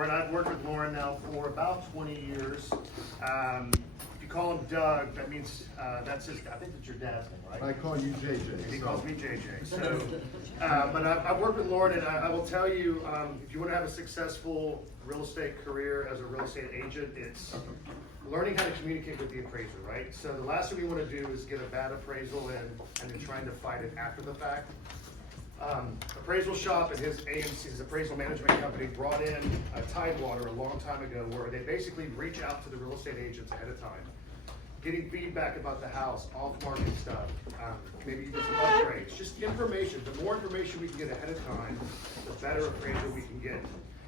Loren. I've worked with Loren now for about 20 years. If you call him Doug, that means that's his. I think that's your dad's name, right? I call you JJ. He calls me JJ. So, but I've worked with Loren, and I will tell you, if you want to have a successful real estate career as a real estate agent, it's learning how to communicate with the appraiser, right? So the last thing we want to do is get a bad appraisal and then trying to fight it after the fact. Appraisal Shop and his AMC, his appraisal management company, brought in a Tidewater a long time ago where they basically reach out to the real estate agents ahead of time, getting feedback about the house, off-market stuff, maybe even some upgrades, just information. The more information we can get ahead of time, the better appraisal we can get.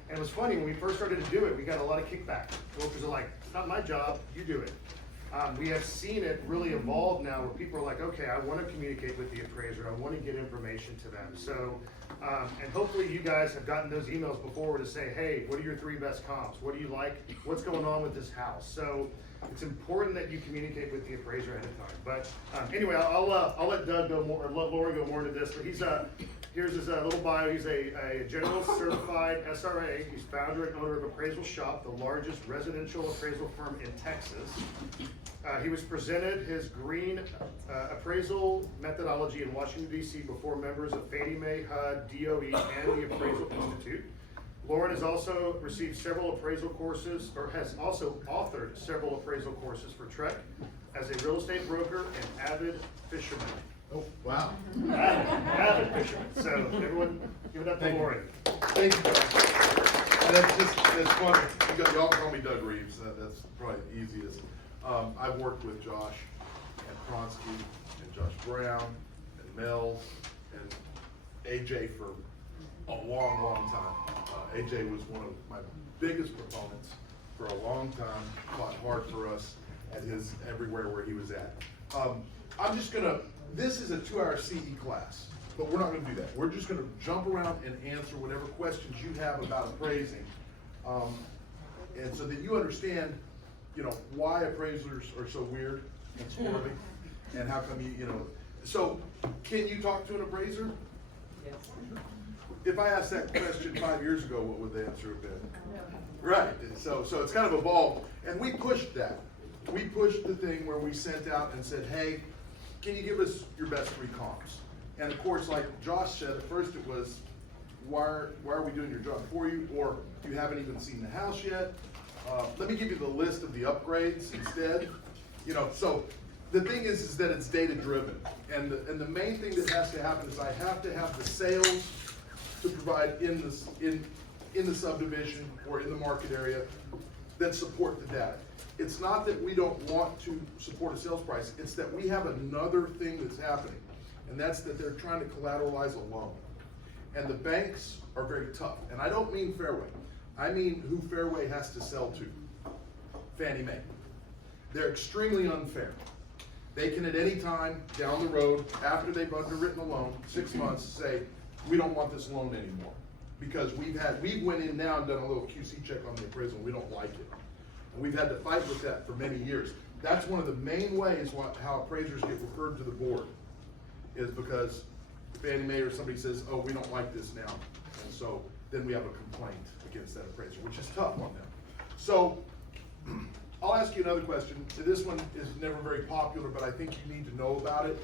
And it was funny, when we first started to do it, we got a lot of kickback. Brokers are like, it's not my job, you do it. We have seen it really evolve now where people are like, okay, I want to communicate with the appraiser. I want to get information to them. So, and hopefully you guys have gotten those emails before to say, hey, what are your 3 best comps? What do you like? What's going on with this house? So it's important that you communicate with the appraiser ahead of time. But anyway, I'll let Doug go more, or let Laura go more into this. But here's his little bio. He's a general certified SRA. He's founder and owner of Appraisal Shop, the largest residential appraisal firm in Texas. He was presented his green appraisal methodology in Washington, D.C. before members of Fannie Mae, HUD, DOE, and the Appraisal Institute. Loren has also received several appraisal courses, or has also authored several appraisal courses for Trek as a real estate broker and avid fisherman. Oh, wow. Avid fisherman. So everyone, give it up to Loren. Thank you, Doug. And that's funny. Y'all call me Doug Reeves. That's probably the easiest. I've worked with Josh and Kronsky and Josh Brown and Mills and AJ for a long, long time. AJ was one of my biggest proponents for a long time, fought hard for us at his everywhere where he was at. I'm just gonna, this is a 2-hour CE class, but we're not gonna do that. We're just gonna jump around and answer whatever questions you have about appraising. And so that you understand, why appraisers are so weird and squirmy, and how come you know. So, can you talk to an appraiser? Yes. If I asked that question 5 years ago, what would the answer have been? Right, so it's kind of evolved, and we pushed that. We pushed the thing where we sent out and said, hey, can you give us your best 3 comps? And of course, like Josh said, at first it was, why are we doing your job for you? Or you haven't even seen the house yet. Let me give you the list of the upgrades instead. So the thing is that it's data driven. And the main thing that has to happen is I have to have the sales to provide in the subdivision or in the market area that support the data. It's not that we don't want to support a sales price, it's that we have another thing that's happening, and that's that they're trying to collateralize a loan. And the banks are very tough, and I don't mean Fairway, I mean who Fairway has to sell to, Fannie Mae. They're extremely unfair. They can at any time down the road, after they've underwritten a loan, 6 months, say, we don't want this loan anymore. Because we went in now and done a little QC check on the appraisal, and we don't like it. And we've had to fight with that for many years. That's one of the main ways how appraisers get referred to the board, is because Fannie Mae or somebody says, oh, we don't like this now. And so then we have a complaint against that appraiser, which is tough on them. So I'll ask you another question. This one is never very popular, but I think you need to know about it.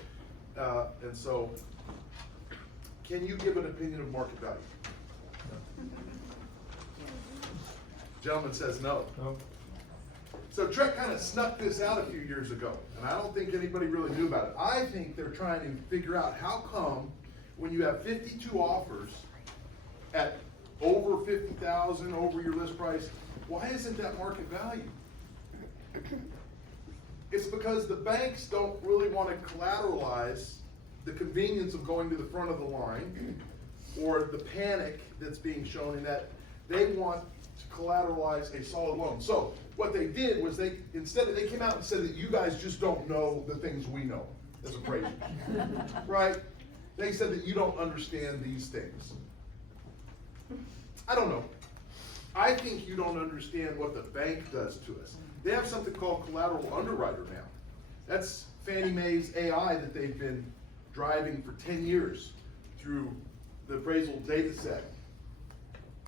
And so, can you give an opinion of market value? Gentleman says no. No. So Trek kind of snuck this out a few years ago, and I don't think anybody really knew about it. I think they're trying to figure out how come when you have 52 offers at over 50,000 over your list price, why isn't that market value? It's because the banks don't really want to collateralize the convenience of going to the front of the line or the panic that's being shown in that they want to collateralize a solid loan. So what they did was they came out and said that you guys just don't know the things we know as appraisers, right? They said that you don't understand these things. I don't know. I think you don't understand what the bank does to us. They have something called collateral underwriter now. That's Fannie Mae's AI that they've been driving for 10 years through the appraisal data set.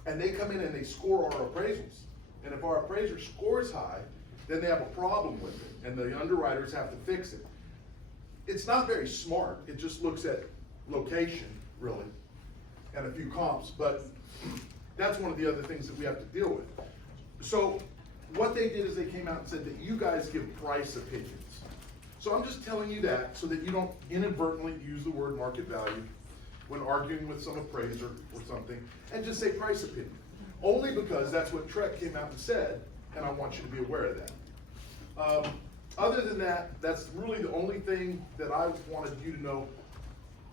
and they come in and they score our appraisals. And if our appraiser scores high, then they have a problem with it, and the underwriters have to fix it. It's not very smart, it just looks at location, really, and a few comps, but that's one of the other things that we have to deal with. So what they did is they came out and said that you guys give price opinions. So I'm just telling you that so that you don't inadvertently use the word market value when arguing with some appraiser or something, and just say price opinion. Only because that's what Trek came out and said, and I want you to be aware of that. Other than that, that's really the only thing that I wanted you to know.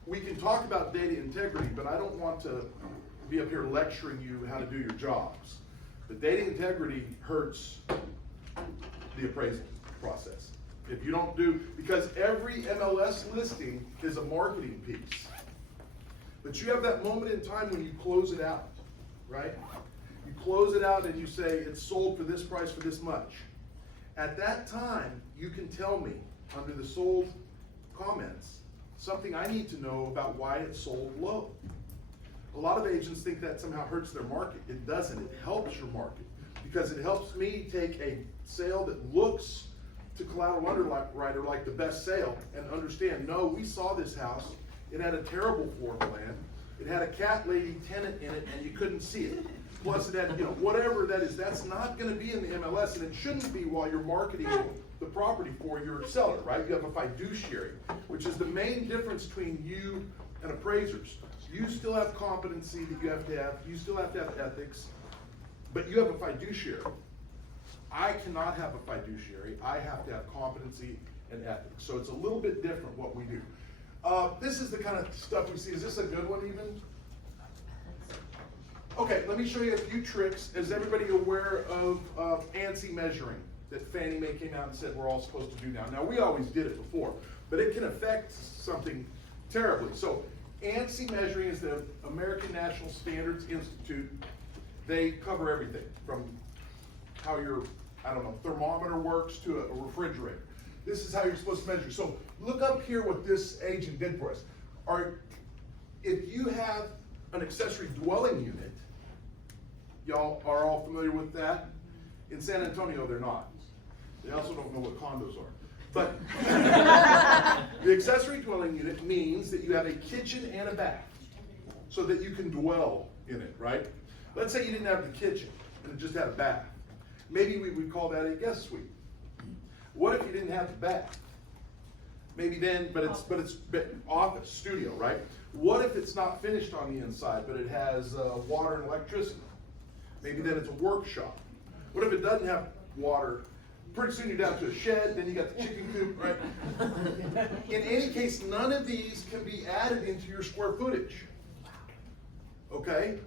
We can talk about data integrity, but I don't want to be up here lecturing you how to do your jobs. The data integrity hurts the appraisal process. If you don't do, because every MLS listing is a marketing piece. But you have that moment in time when you close it out, right? You close it out and you say, it's sold for this price for this much. At that time, you can tell me, under the sold comments, something I need to know about why it's sold low. A lot of agents think that somehow hurts their market. It doesn't, it helps your market. Because it helps me take a sale that looks to collateral underwriter like the best sale and understand, no, we saw this house, it had a terrible floor plan, it had a cat lady tenant in it and you couldn't see it. Plus it had, whatever that is, that's not gonna be in the MLS, and it shouldn't be while you're marketing the property for your seller, right? You have a fiduciary, which is the main difference between you and appraisers. You still have competency that you have, you still have to have ethics, but you have a fiduciary. I cannot have a fiduciary, I have to have competency and ethics. So it's a little bit different what we do. This is the kind of stuff we see. Is this a good one even? Okay, let me show you a few tricks. Is everybody aware of ANSI measuring that Fannie Mae came out and said we're all supposed to do now? Now, we always did it before, but it can affect something terribly. So ANSI measuring is the American National Standards Institute. They cover everything from how your, thermometer works to a refrigerator. This is how you're supposed to measure. So look up here what this agent did for us. If you have an accessory dwelling unit, y'all are all familiar with that? In San Antonio, they're not. They also don't know what condos are. But the accessory dwelling unit means that you have a kitchen and a bath so that you can dwell in it, right? Let's say you didn't have the kitchen and it just had a bath. Maybe we would call that a guest suite. What if you didn't have the bath? Maybe then, but it's office, studio, right? What if it's not finished on the inside, but it has water and electricity? Maybe then it's a workshop. What if it doesn't have water? Pretty soon you're down to a shed, then you got the chicken coop, right? In any case, none of these can be added into your square footage. Okay?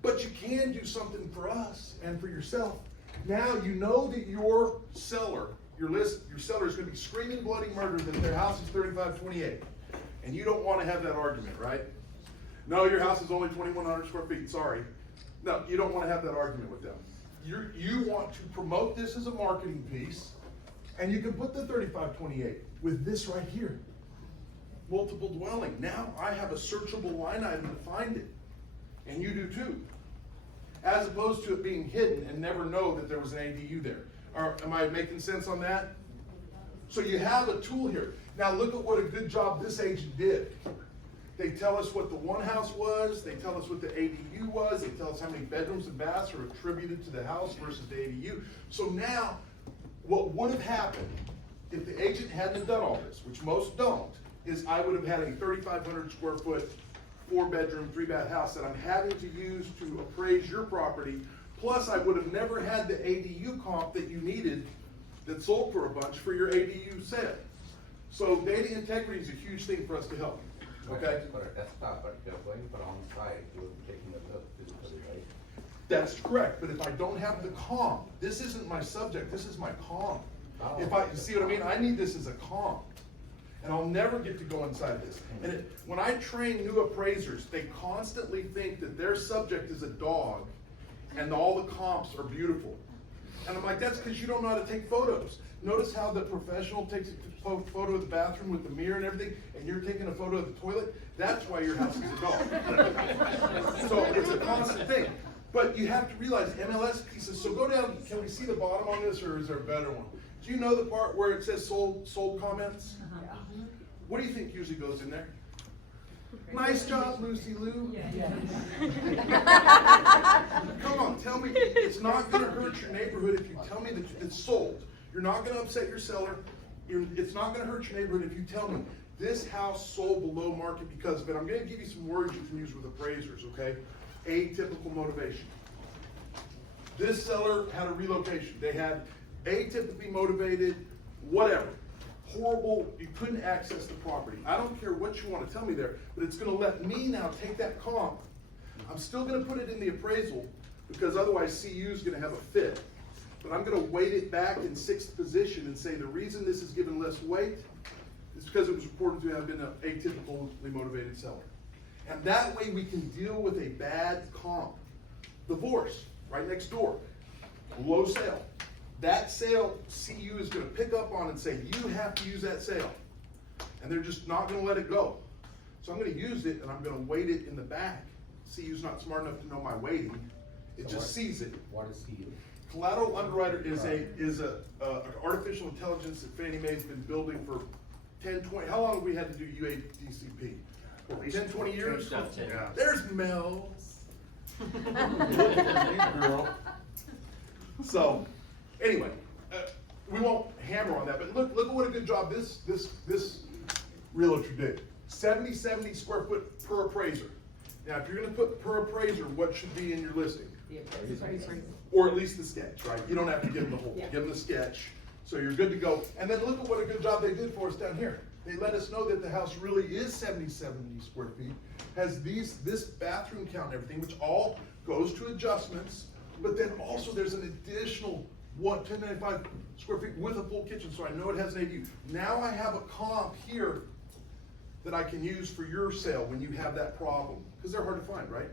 But you can do something for us and for yourself. Now you know that your seller, your seller is going to be screaming bloody murder that their house is 3528. And you don't want to have that argument, right? No, your house is only 2,100 square feet, sorry. No, you don't want to have that argument with them. You want to promote this as a marketing piece, and you can put the 3528 with this right here. Multiple dwelling. Now I have a searchable line item to find it. And you do too. As opposed to it being hidden and never know that there was an ADU there. Am I making sense on that? So you have a tool here. Now look at what a good job this agent did. They tell us what the one house was, they tell us what the ADU was, they tell us how many bedrooms and baths are attributed to the house versus the ADU. So now, what would have happened if the agent hadn't done all this, which most don't, is I would have had a 3,500 square foot, 4-bedroom, 3-bath house that I'm having to use to appraise your property, plus I would have never had the ADU comp that you needed that sold for a bunch for your ADU sale. So data integrity is a huge thing for us to help you, okay? For a desktop, but if you're going for on-site, you're taking the look physically, right? That's correct, but if I don't have the comp, this isn't my subject, this is my comp. Oh, If you see what I mean? I need this as a comp. And I'll never get to go inside of this. And when I train new appraisers, they constantly think that their subject is a dog and all the comps are beautiful. And I'm like, that's because you don't know how to take photos. Notice how the professional takes a photo of the bathroom with the mirror and everything, and you're taking a photo of the toilet? That's why your house is a dog. So it's a constant thing. But you have to realize MLS pieces, so go down, can we see the bottom on this, or is there a better one? Do you know the part where it says sold comments? What do you think usually goes in there? Nice job, Lucy Lou. Come on, tell me, it's not gonna hurt your neighborhood if you tell me that it's sold. You're not gonna upset your seller. It's not gonna hurt your neighborhood if you tell me this house sold below market because of it. I'm gonna give you some words you can use with appraisers, okay? Atypical motivation. This seller had a relocation. They had atypically motivated, whatever. Horrible, you couldn't access the property. I don't care what you want to tell me there, but it's gonna let me now take that comp. I'm still gonna put it in the appraisal because otherwise CU is gonna have a fit. But I'm gonna weight it back in 6th position and say the reason this is given less weight is because it was reported to have been an atypically motivated seller. And that way we can deal with a bad comp. Divorce, right next door, low sale. That sale, CU is gonna pick up on and say, you have to use that sale. And they're just not gonna let it go. So I'm gonna use it and I'm gonna weight it in the back. CU's not smart enough to know my weighting. It just sees it. What is CU? Collateral underwriter is a artificial intelligence that Fannie Mae's been building for 10, 20, how long have we had to do UADCP? 10, 20 years? Yeah. There's Mel. So, anyway, we won't hammer on that, but look at what a good job this realtor did. 70 square foot per appraiser. Now, if you're gonna put per appraiser, what should be in your listing? The appraisal. Or at least the sketch, right? You don't have to give them the whole, Yeah. give them the sketch, so you're good to go. And then look at what a good job they did for us down here. They let us know that the house really is 70 square feet, has this bathroom count and everything, which all goes to adjustments, but then also there's an additional 1095 square feet with a full kitchen, so I know it has an ADU. Now I have a comp here that I can use for your sale when you have that problem, because they're hard to find, right?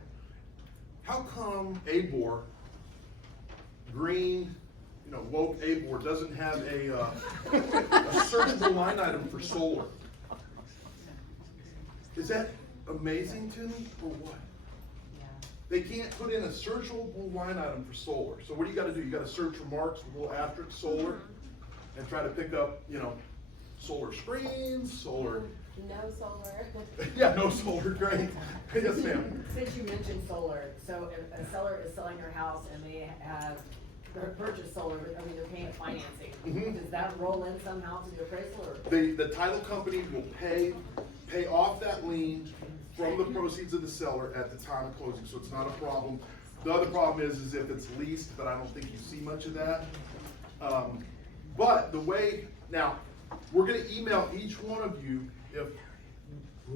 How come ABOR, green, woke ABOR doesn't have a searchable line item for solar? Is that amazing to me, or what? They can't put in a searchable line item for solar. So what do you gotta do? You gotta search for marks, a little asterisk, solar, and try to pick up, solar screens, solar. No solar. Yeah, no solar, great. Yes, ma'am. Since you mentioned solar, so if a seller is selling their house and they have purchased solar, they're paying financing. Mhm. Does that roll in somehow to the appraisal or? The title company will pay off that lien from the proceeds of the seller at the time of closing, so it's not a problem. The other problem is if it's leased, but I don't think you see much of that. But the way, now, we're gonna email each one of you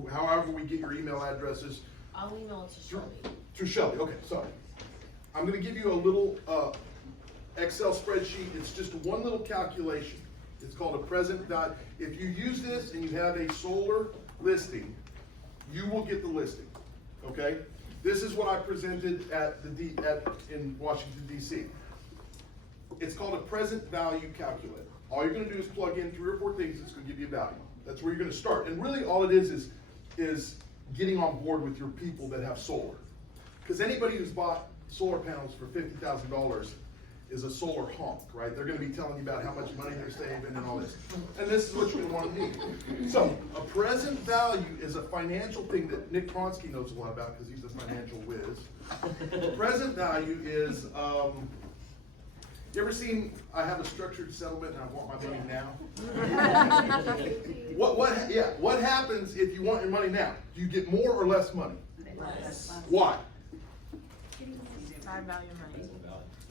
however we get your email addresses. I'll email it to Shirley. To Shelby, okay, sorry. I'm gonna give you a little, Excel spreadsheet, it's just one little calculation. It's called a present value. If you use this and you have a solar listing, you will get the listing, okay? This is what I presented in Washington DC. It's called a present value calculator. All you're gonna do is plug in 3 or 4 things, it's gonna give you a value. That's where you're gonna start. And really all it is getting on board with your people that have solar. Because anybody who's bought solar panels for $50,000 is a solar honk, right? They're gonna be telling you about how much money they're saving and all this. And this is what you're gonna wanna need. So, a present value is a financial thing that Nick Kronsky knows a lot about because he's a financial whiz. Present value is, you ever seen, I have a structured settlement and I want my money now? What happens if you want your money now? Do you get more or less money? Less. Why? High value money.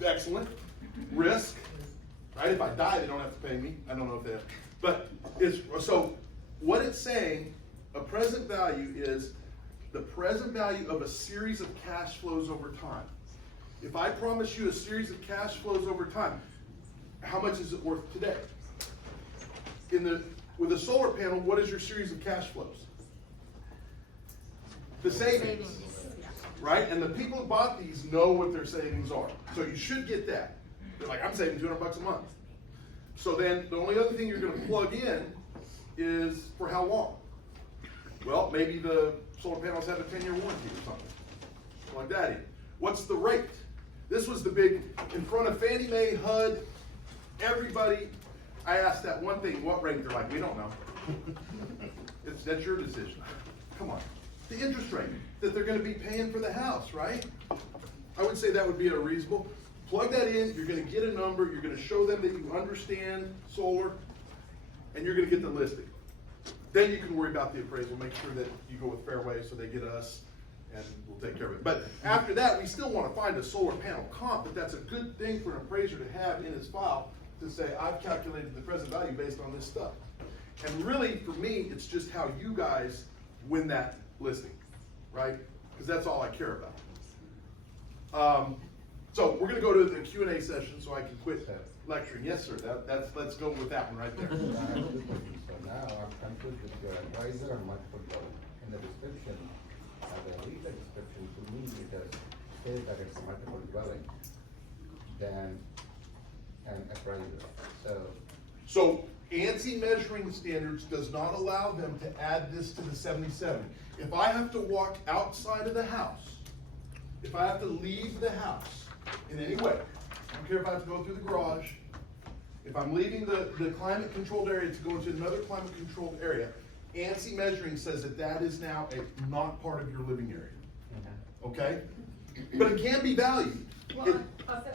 Excellent. Risk, right? If I die, they don't have to pay me. I don't know if they have, but so what it's saying, a present value is the present value of a series of cash flows over time. If I promise you a series of cash flows over time, how much is it worth today? With a solar panel, what is your series of cash flows? The savings, right? And the people who bought these know what their savings are. So you should get that. They're like, I'm saving $200 a month. So then the only other thing you're gonna plug in is for how long? Well, maybe the solar panels have a 10-year warranty or something. Plug that in. What's the rate? This was the big, in front of Fannie Mae, HUD, everybody, I asked that one thing, what rate? They're like, we don't know. That's your decision. Come on. The interest rate that they're gonna be paying for the house, right? I would say that would be a reasonable. Plug that in, you're gonna get a number, you're gonna show them that you understand solar, and you're gonna get the listing. Then you can worry about the appraisal, make sure that you go with Fairway so they get us, and we'll take care of it. But after that, we still wanna find a solar panel comp, but that's a good thing for an appraiser to have in his file to say, I've calculated the present value based on this stuff. And really, for me, it's just how you guys win that listing, right? Because that's all I care about. So we're gonna go to the Q&A session so I can quit lecturing. Yes, sir, let's go with that one right there. So now I'm confused with your advisor and multiple dwelling. In the description, as I read the description, to me it does say that it's a multiple dwelling than an appraiser. So ANSI measuring standards does not allow them to add this to the 77. If I have to walk outside of the house, if I have to leave the house in any way, I don't care if I have to go through the garage, if I'm leaving the climate controlled area to go into another climate controlled area, ANSI measuring says that that is now not part of your living area, okay? But it can be valued. Well,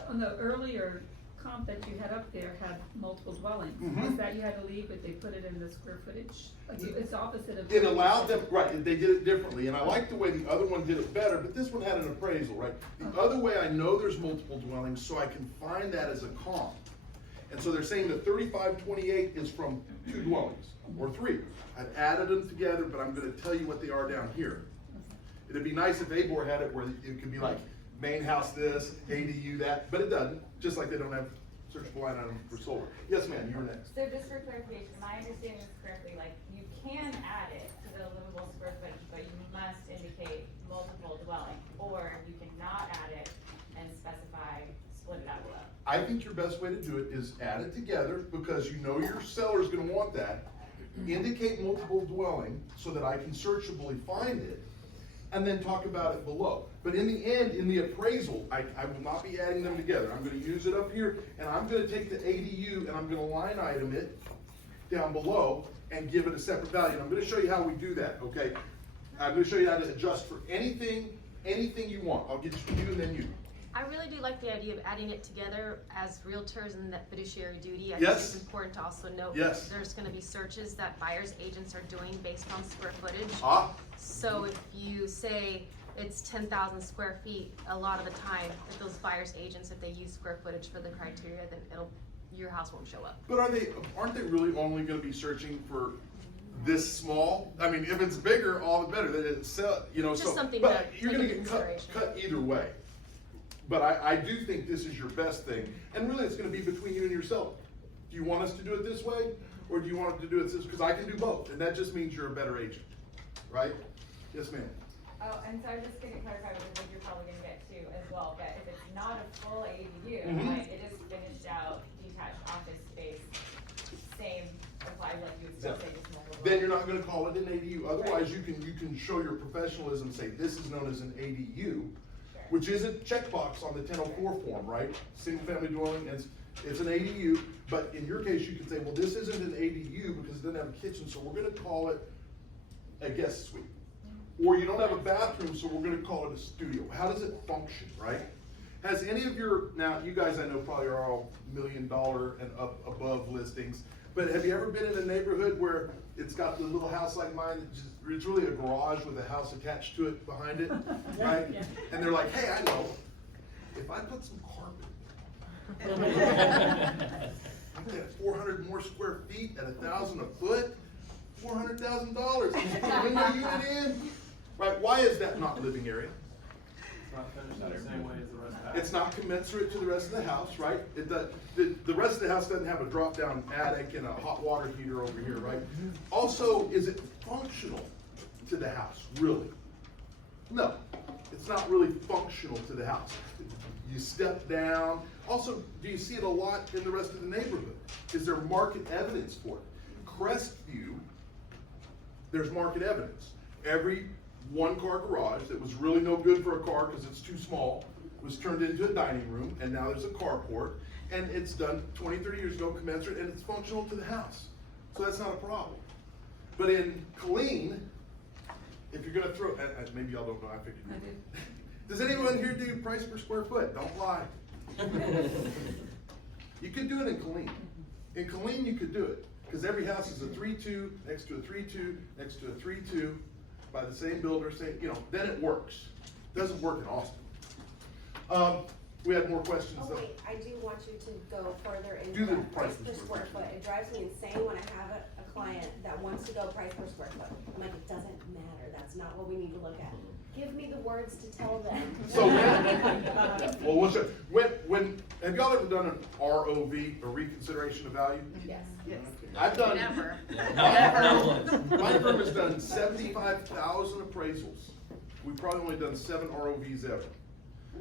on the earlier comp that you had up there had multiple dwellings. Mhm. Is that you had to leave, but they put it in the square footage? Like, it's opposite of. It allowed them, right, they did it differently, and I like the way the other one did it better, but this one had an appraisal, right? The other way, I know there's multiple dwellings, so I can find that as a comp. And so they're saying that 3528 is from 2 dwellings, or 3. I've added them together, but I'm gonna tell you what they are down here. It'd be nice if ABOR had it where it could be like, main house this, ADU that, but it doesn't, just like they don't have searchable line item for solar. Yes, ma'am, you're next. So just for clarification, am I understanding this correctly, like, you can add it to the livable square footage, but you must indicate multiple dwelling, or you cannot add it and specify, split it out below? I think your best way to do it is add it together, because you know your seller's gonna want that. Indicate multiple dwelling, so that I can searchably find it, and then talk about it below. But in the end, in the appraisal, I will not be adding them together. I'm gonna use it up here, and I'm gonna take the ADU, and I'm gonna line item it down below, and give it a separate value. And I'm gonna show you how we do that, okay? I'm gonna show you how to adjust for anything you want. I'll get you and then you. I really do like the idea of adding it together as realtors and that fiduciary duty. I Yes. think it's important to also note Yes. there's gonna be searches that buyers agents are doing based on square footage. So if you say it's 10,000 square feet, a lot of the time, if those buyers agents, if they use square footage for the criteria, then your house won't show up. But aren't they really only gonna be searching for this small? I mean, if it's bigger, all the better, then it's, you know, Just so. something But to you're take gonna into get consideration. cut either way. But I do think this is your best thing, and really it's gonna be between you and yourself. Do you want us to do it this way, or do you want to do it this, because I can do both, and that just means you're a better agent, right? Yes, ma'am. Oh, and so I'm just gonna clarify, because you're probably gonna get to as well, but if it's not a full ADU, Mhm. like, it is finished out, detached office space, same applies, like you would still say just more. Then you're not gonna call it an ADU, otherwise you can show your professionalism, say this is known as an ADU, which is a checkbox on the 1004 form, right? Single family dwelling, it's an ADU, but in your case, you could say, well, this isn't an ADU because it doesn't have a kitchen, so we're gonna call it a guest suite. Or you don't have a bathroom, so we're gonna call it a studio. How does it function, right? Has any of your, now, you guys I know probably are all $1 million and up above listings, but have you ever been in a neighborhood where it's got the little house like mine, it's really a garage with a house attached to it behind it, right? Yeah. And they're like, hey, I know, if I put some carpet, I get 400 more square feet at $1,000 a foot, $400,000, window unit in, right? Why is that not living area? Not finished in the same way as the rest of the house. It's not commensurate to the rest of the house, right? The rest of the house doesn't have a drop-down attic and a hot water heater over here, right? Also, is it functional to the house, really? No, it's not really functional to the house. You step down. Also, do you see it a lot in the rest of the neighborhood? Is there market evidence for it? Crestview, there's market evidence. Every one-car garage that was really no good for a car because it's too small, was turned into a dining room, and now there's a carport, and it's done 20, 30 years ago, commensurate, and it's functional to the house. So that's not a problem. But in Killeen, if you're gonna throw, maybe y'all don't know, I figured you did. Does anyone here do price per square foot? Don't lie. You could do it in Killeen. In Killeen, you could do it, because every house is a 3-2, next to a 3-2, next to a 3-2, by the same builder, same, then it works. Doesn't work in Austin. We had more questions Oh though. wait, I do want you to go further into Do the that price price per square foot. It drives me insane when I have a client that wants to go price per square foot. I'm like, it doesn't matter, that's not what we need to look at. Give me the words to tell them. So when have y'all ever done an ROV, a reconsideration of value? Yes. I've done. Never. My firm has done 75,000 appraisals. We've probably only done 7 ROVs ever,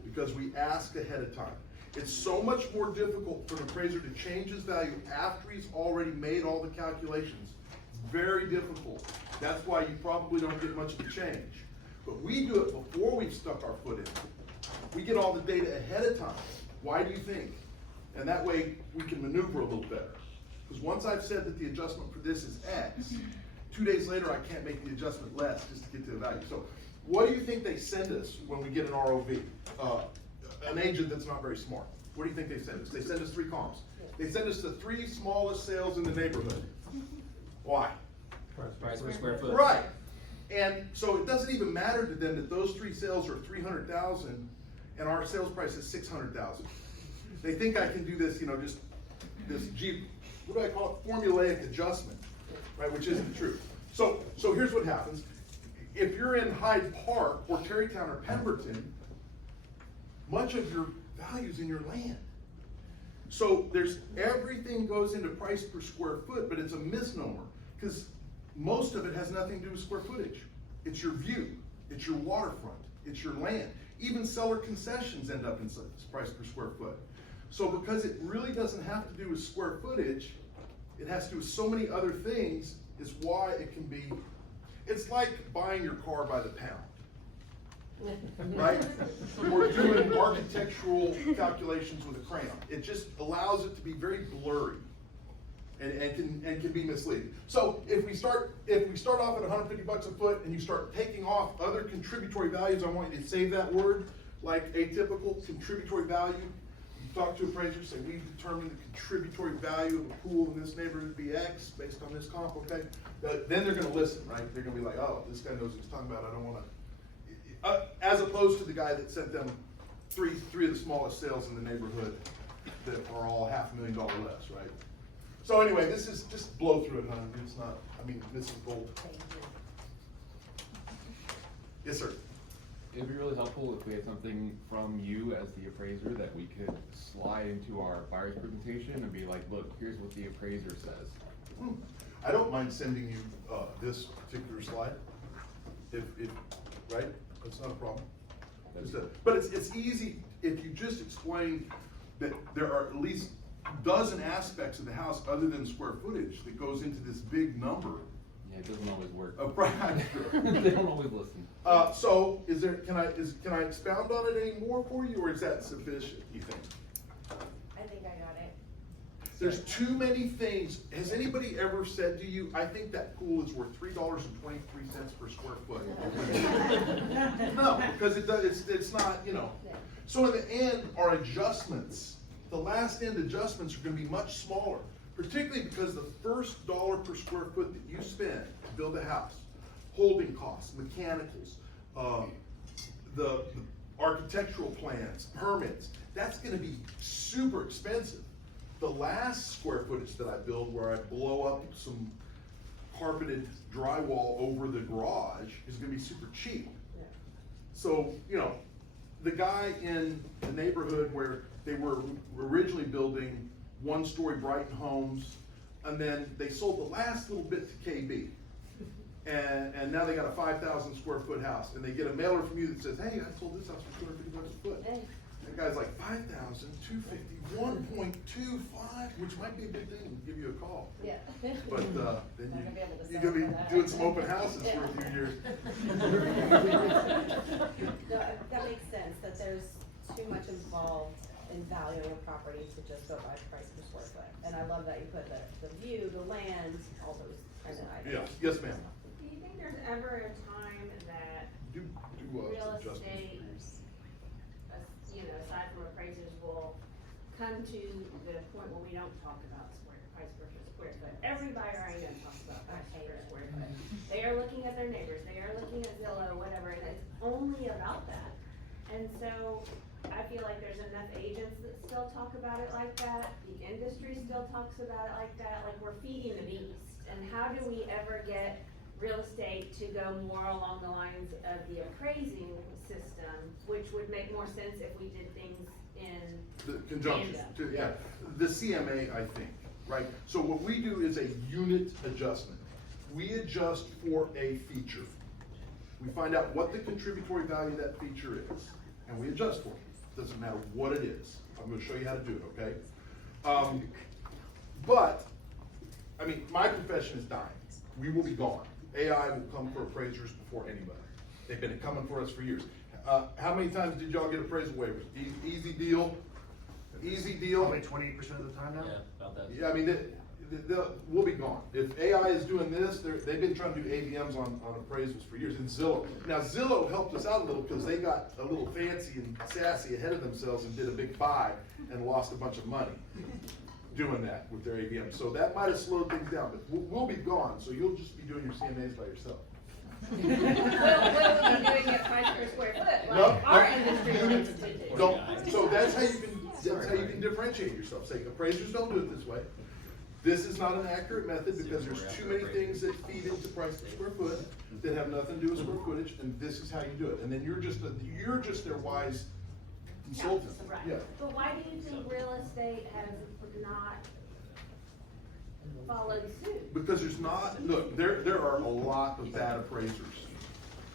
because we ask ahead of time. It's so much more difficult for an appraiser to change his value after he's already made all the calculations. It's very difficult. That's why you probably don't get much of a change. But we do it before we've stuck our foot in. We get all the data ahead of time. Why do you think? And that way we can maneuver a little better. Because once I've said that the adjustment for this is X, 2 days later I can't make the adjustment less just to get to the value. So what do you think they send us when we get an ROV? An agent that's not very smart. What do you think they send us? They send us 3 comps. They send us the 3 smallest sales in the neighborhood. Why? Price per square foot. Right. And so it doesn't even matter to them that those 3 sales are 300,000 and our sales price is 600,000. They think I can do this, just this what do I call it? Formulaic adjustment, right? Which isn't true. So here's what happens. If you're in Hyde Park or Terrytown or Pemberton, much of your value's in your land. So everything goes into price per square foot, but it's a misnomer, because most of it has nothing to do with square footage. It's your view, it's your waterfront, it's your land. Even seller concessions end up in price per square foot. So because it really doesn't have to do with square footage, it has to do with so many other things, is why it can be, it's like buying your car by the pound. Right? We're doing architectural calculations with a crayon. It just allows it to be very blurry and can be misleading. So if we start off at $150 a foot and you start taking off other contributory values, I want you to save that word, like atypical contributory value. You talk to appraisers, say we've determined the contributory value of a pool in this neighborhood to be X based on this comp, okay? Then they're gonna listen, right? They're gonna be like, oh, this guy knows what he's talking about, I don't wanna. As opposed to the guy that sent them three of the smallest sales in the neighborhood that are all $500,000 less, right? So anyway, this is just blow through it, it's not, this is gold. Yes, sir. It'd be really helpful if we had something from you as the appraiser that we could slide into our buyer's presentation and be like, look, here's what the appraiser says. I don't mind sending you this particular slide, if right? That's not a problem. But it's easy if you just explain that there are at least a dozen aspects of the house other than square footage that goes into this big number. Yeah, it doesn't always work. Right. They don't always listen. So can I expound on it any more for you, or is that sufficient, you think? I think I got it. There's too many things. Has anybody ever said to you, I think that pool is worth $3.23 per square foot? No, because it's not, So in the end, our adjustments, the last end adjustments are gonna be much smaller, particularly because the first dollar per square foot that you spend to build a house, holding costs, mechanicals, the architectural plans, permits, that's gonna be super expensive. The last square footage that I build, where I blow up some carpeted drywall over the garage, is gonna be super cheap. Yeah. So, the guy in the neighborhood where they were originally building 1-story Brighton homes, and then they sold the last little bit to KB. And now they got a 5,000 square foot house, and they get a mailer from you that says, hey, I sold this house for $250 a foot. Hey. That guy's like, 5,000, 250, 1.25, which might be a good thing, give you a call. Yeah. But then Not gonna be able to you're sell gonna for be that. doing some open houses for a few years. No, that makes sense, that there's too much involved in valuing a property to just go by price per square foot. And I love that you put the view, the land, all those kind of items. Yeah, yes, ma'am. Do you think there's ever a time that Do real adjustments. estate, aside from appraisers, will come to the point where we don't talk about price per square foot? Every buyer I know talks about price per square foot. They are looking at their neighbors, they are looking at Zillow, whatever, and it's only about that. And so, I feel like there's enough agents that still talk about it like that, the industry still talks about it like that, like we're feeding the beast. And how do we ever get real estate to go more along the lines of the appraising system, which would make more sense if we did things in The conjunction, tandem? yeah, the CMA, I think, right? So what we do is a unit adjustment. We adjust for a feature. We find out what the contributory value of that feature is, and we adjust for it. Doesn't matter what it is. I'm gonna show you how to do it, okay? But, I mean, my profession is dying. We will be gone. AI will come for appraisers before anybody. They've been coming for us for years. How many times did y'all get appraisal waivers? Easy deal? Easy deal? Probably 28% of the time now? Yeah, about that. Yeah, I mean, we'll be gone. If AI is doing this, they've been trying to do AVMs on appraisals for years, and Zillow. Now, Zillow helped us out a little because they got a little fancy and sassy ahead of themselves and did a big buy and lost a bunch of money doing that with their AVM. So that might have slowed things down, but we'll be gone, so you'll just be doing your CMAs by yourself. We'll be doing it price per square foot, like our industry likes to do. Don't, so that's how you can differentiate yourself. Say, appraisers don't do it this way. This is not an accurate method because there's too many things that feed into price per square foot that have nothing to do with square footage, and this is how you do it. And then you're just their wise consultant. Right. Yeah. But why do you think real estate has not followed suit? Because there's not, look, there are a lot of bad appraisers,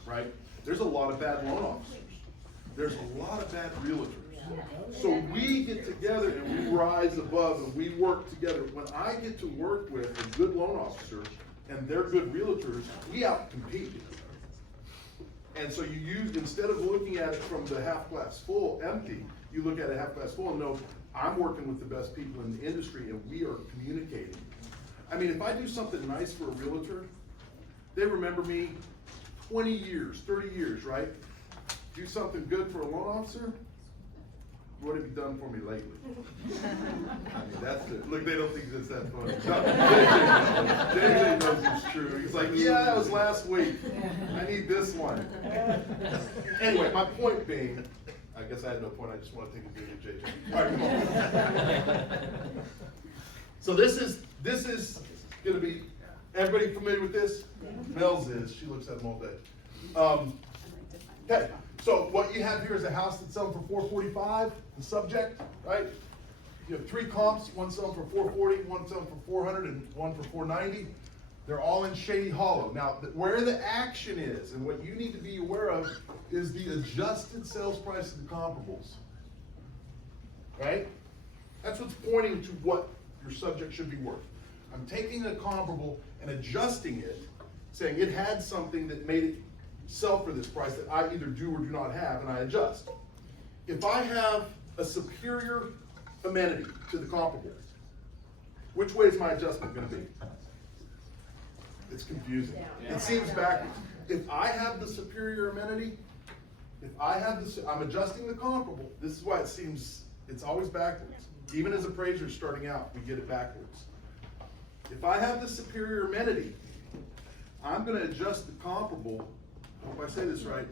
right? There's a lot of bad loan officers. There's a lot of bad realtors. So we get together and we rise above and we work together. When I get to work with a good loan officer and they're good realtors, we outcompete. And so you use, instead of looking at it from the half glass full, empty, you look at it half glass full and know, I'm working with the best people in the industry and we are communicating. I mean, if I do something nice for a realtor, they remember me 20 years, 30 years, right? Do something good for a loan officer, what have you done for me lately? I mean, that's it. Look, they don't think it's that funny. No, JJ knows it's true. He's like, yeah, that was last week. I need this one. Anyway, my point being, I guess I had no point. I just want to take a beat at JJ. All right, come on. So this is gonna be, everybody familiar with this? Mel's is. She looks at them all day. Okay. So what you have here is a house that's selling for $445, the subject, right? You have three comps, one selling for $440, one selling for $400, and one for $490. They're all in Shady Hollow. Now, where the action is, and what you need to be aware of, is the adjusted sales price of the comparables. Right? That's what's pointing to what your subject should be worth. I'm taking a comparable and adjusting it, saying it had something that made it sell for this price that I either do or do not have, and I adjust. If I have a superior amenity to the comparable, which way is my adjustment gonna be? It's confusing. It seems backwards. If I have the superior amenity, I'm adjusting the comparable. This is why it's always backwards. Even as appraisers starting out, we get it backwards. If I have the superior amenity, I'm gonna adjust the comparable. I hope I say this right.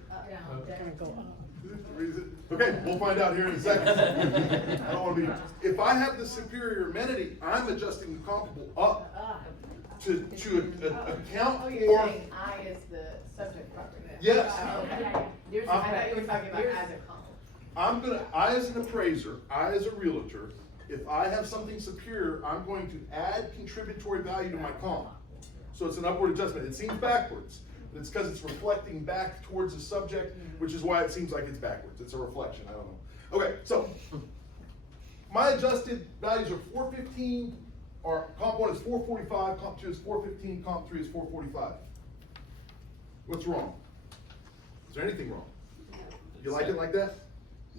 Okay, we'll find out here in a second. I don't want to be. If I have the superior amenity, I'm adjusting the comparable up to account for. You're saying I is the subject property. Yes. I thought you were talking about as a comp. I as an appraiser, I as a realtor, if I have something superior, I'm going to add contributory value to my comp. So it's an upward adjustment. It seems backwards. It's because it's reflecting back towards the subject, which is why it seems like it's backwards. It's a reflection, I don't know. Okay, so my adjusted values are 415, or comp 1 is 445, comp 2 is 415, comp 3 is 445. What's wrong? Is there anything wrong? You like it like that?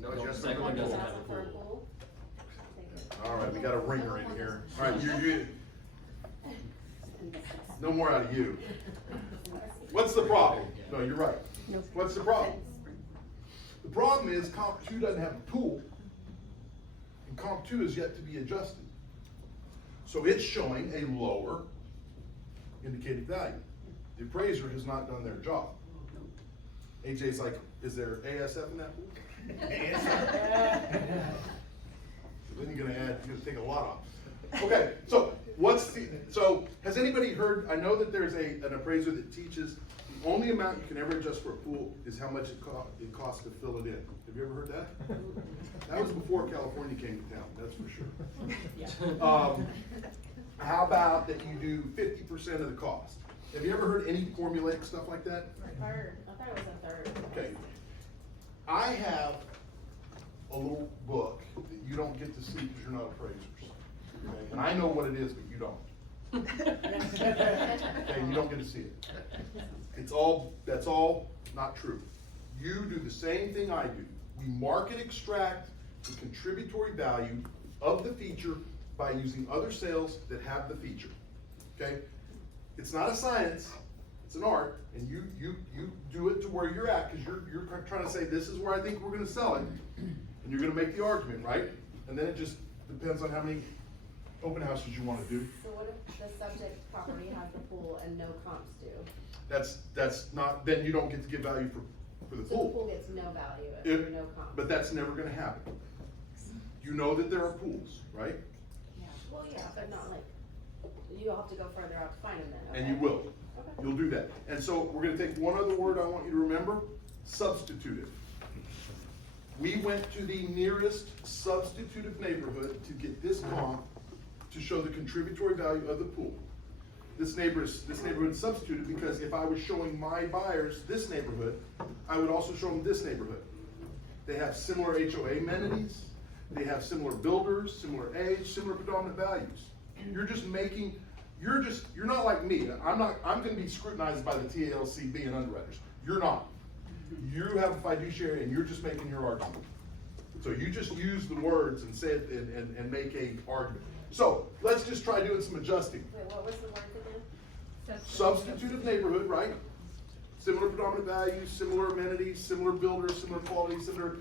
No The adjustment second one for doesn't pool. have a For a pool. pool? Take it. All right, we got a ringer in here. All right, you, no more out of you. What's the problem? No, you're right. What's the problem? The problem is comp 2 doesn't have a pool, and comp 2 is yet to be adjusted. So it's showing a lower indicated value. The appraiser has not done their job. AJ's like, is there ASF in that pool? Then you're gonna take a lot off. Okay, so has anybody heard, I know that there's an appraiser that teaches the only amount you can ever adjust for a pool is how much it costs to fill it in. Have you ever heard that? That was before California came to town, that's for sure. How about that you do 50% of the cost? Have you ever heard any formulaic stuff like that? Third, I thought it was a third. Okay. I have a little book that you don't get to see because you're not appraisers. Okay? And I know what it is, but you don't. Okay, you don't get to see it. That's all not true. You do the same thing I do. We market extract the contributory value of the feature by using other sales that have the feature. Okay? It's not a science, it's an art, and you do it to where you're at, because you're trying to say, this is where I think we're gonna sell it, and you're gonna make the argument, right? And then it just depends on how many open houses you wanna do. So what if the subject property has the pool and no comps do? That's not, then you don't get to give value for the So the pool. pool gets no value if If- there are no comps? But that's never gonna happen. You know that there are pools, right? Well, yeah, but not like, you'll have to go further out to find them then, okay? And you will. Okay. You'll do that. And so we're gonna take one other word I want you to remember, substitutive. We went to the nearest substitutive neighborhood to get this comp to show the contributory value of the pool. This neighborhood substituted because if I was showing my buyers this neighborhood, I would also show them this neighborhood. They have similar HOA amenities, they have similar builders, similar age, similar predominant values. You're not like me. I'm gonna be scrutinized by the TALCB and underwriters. You're not. You have a fiduciary and you're just making your argument. So you just use the words and say it and make a argument. So let's just try doing some adjusting. Wait, what was the word again? Substitutive neighborhood, right? Similar predominant values, similar amenities, similar builders, similar quality, similar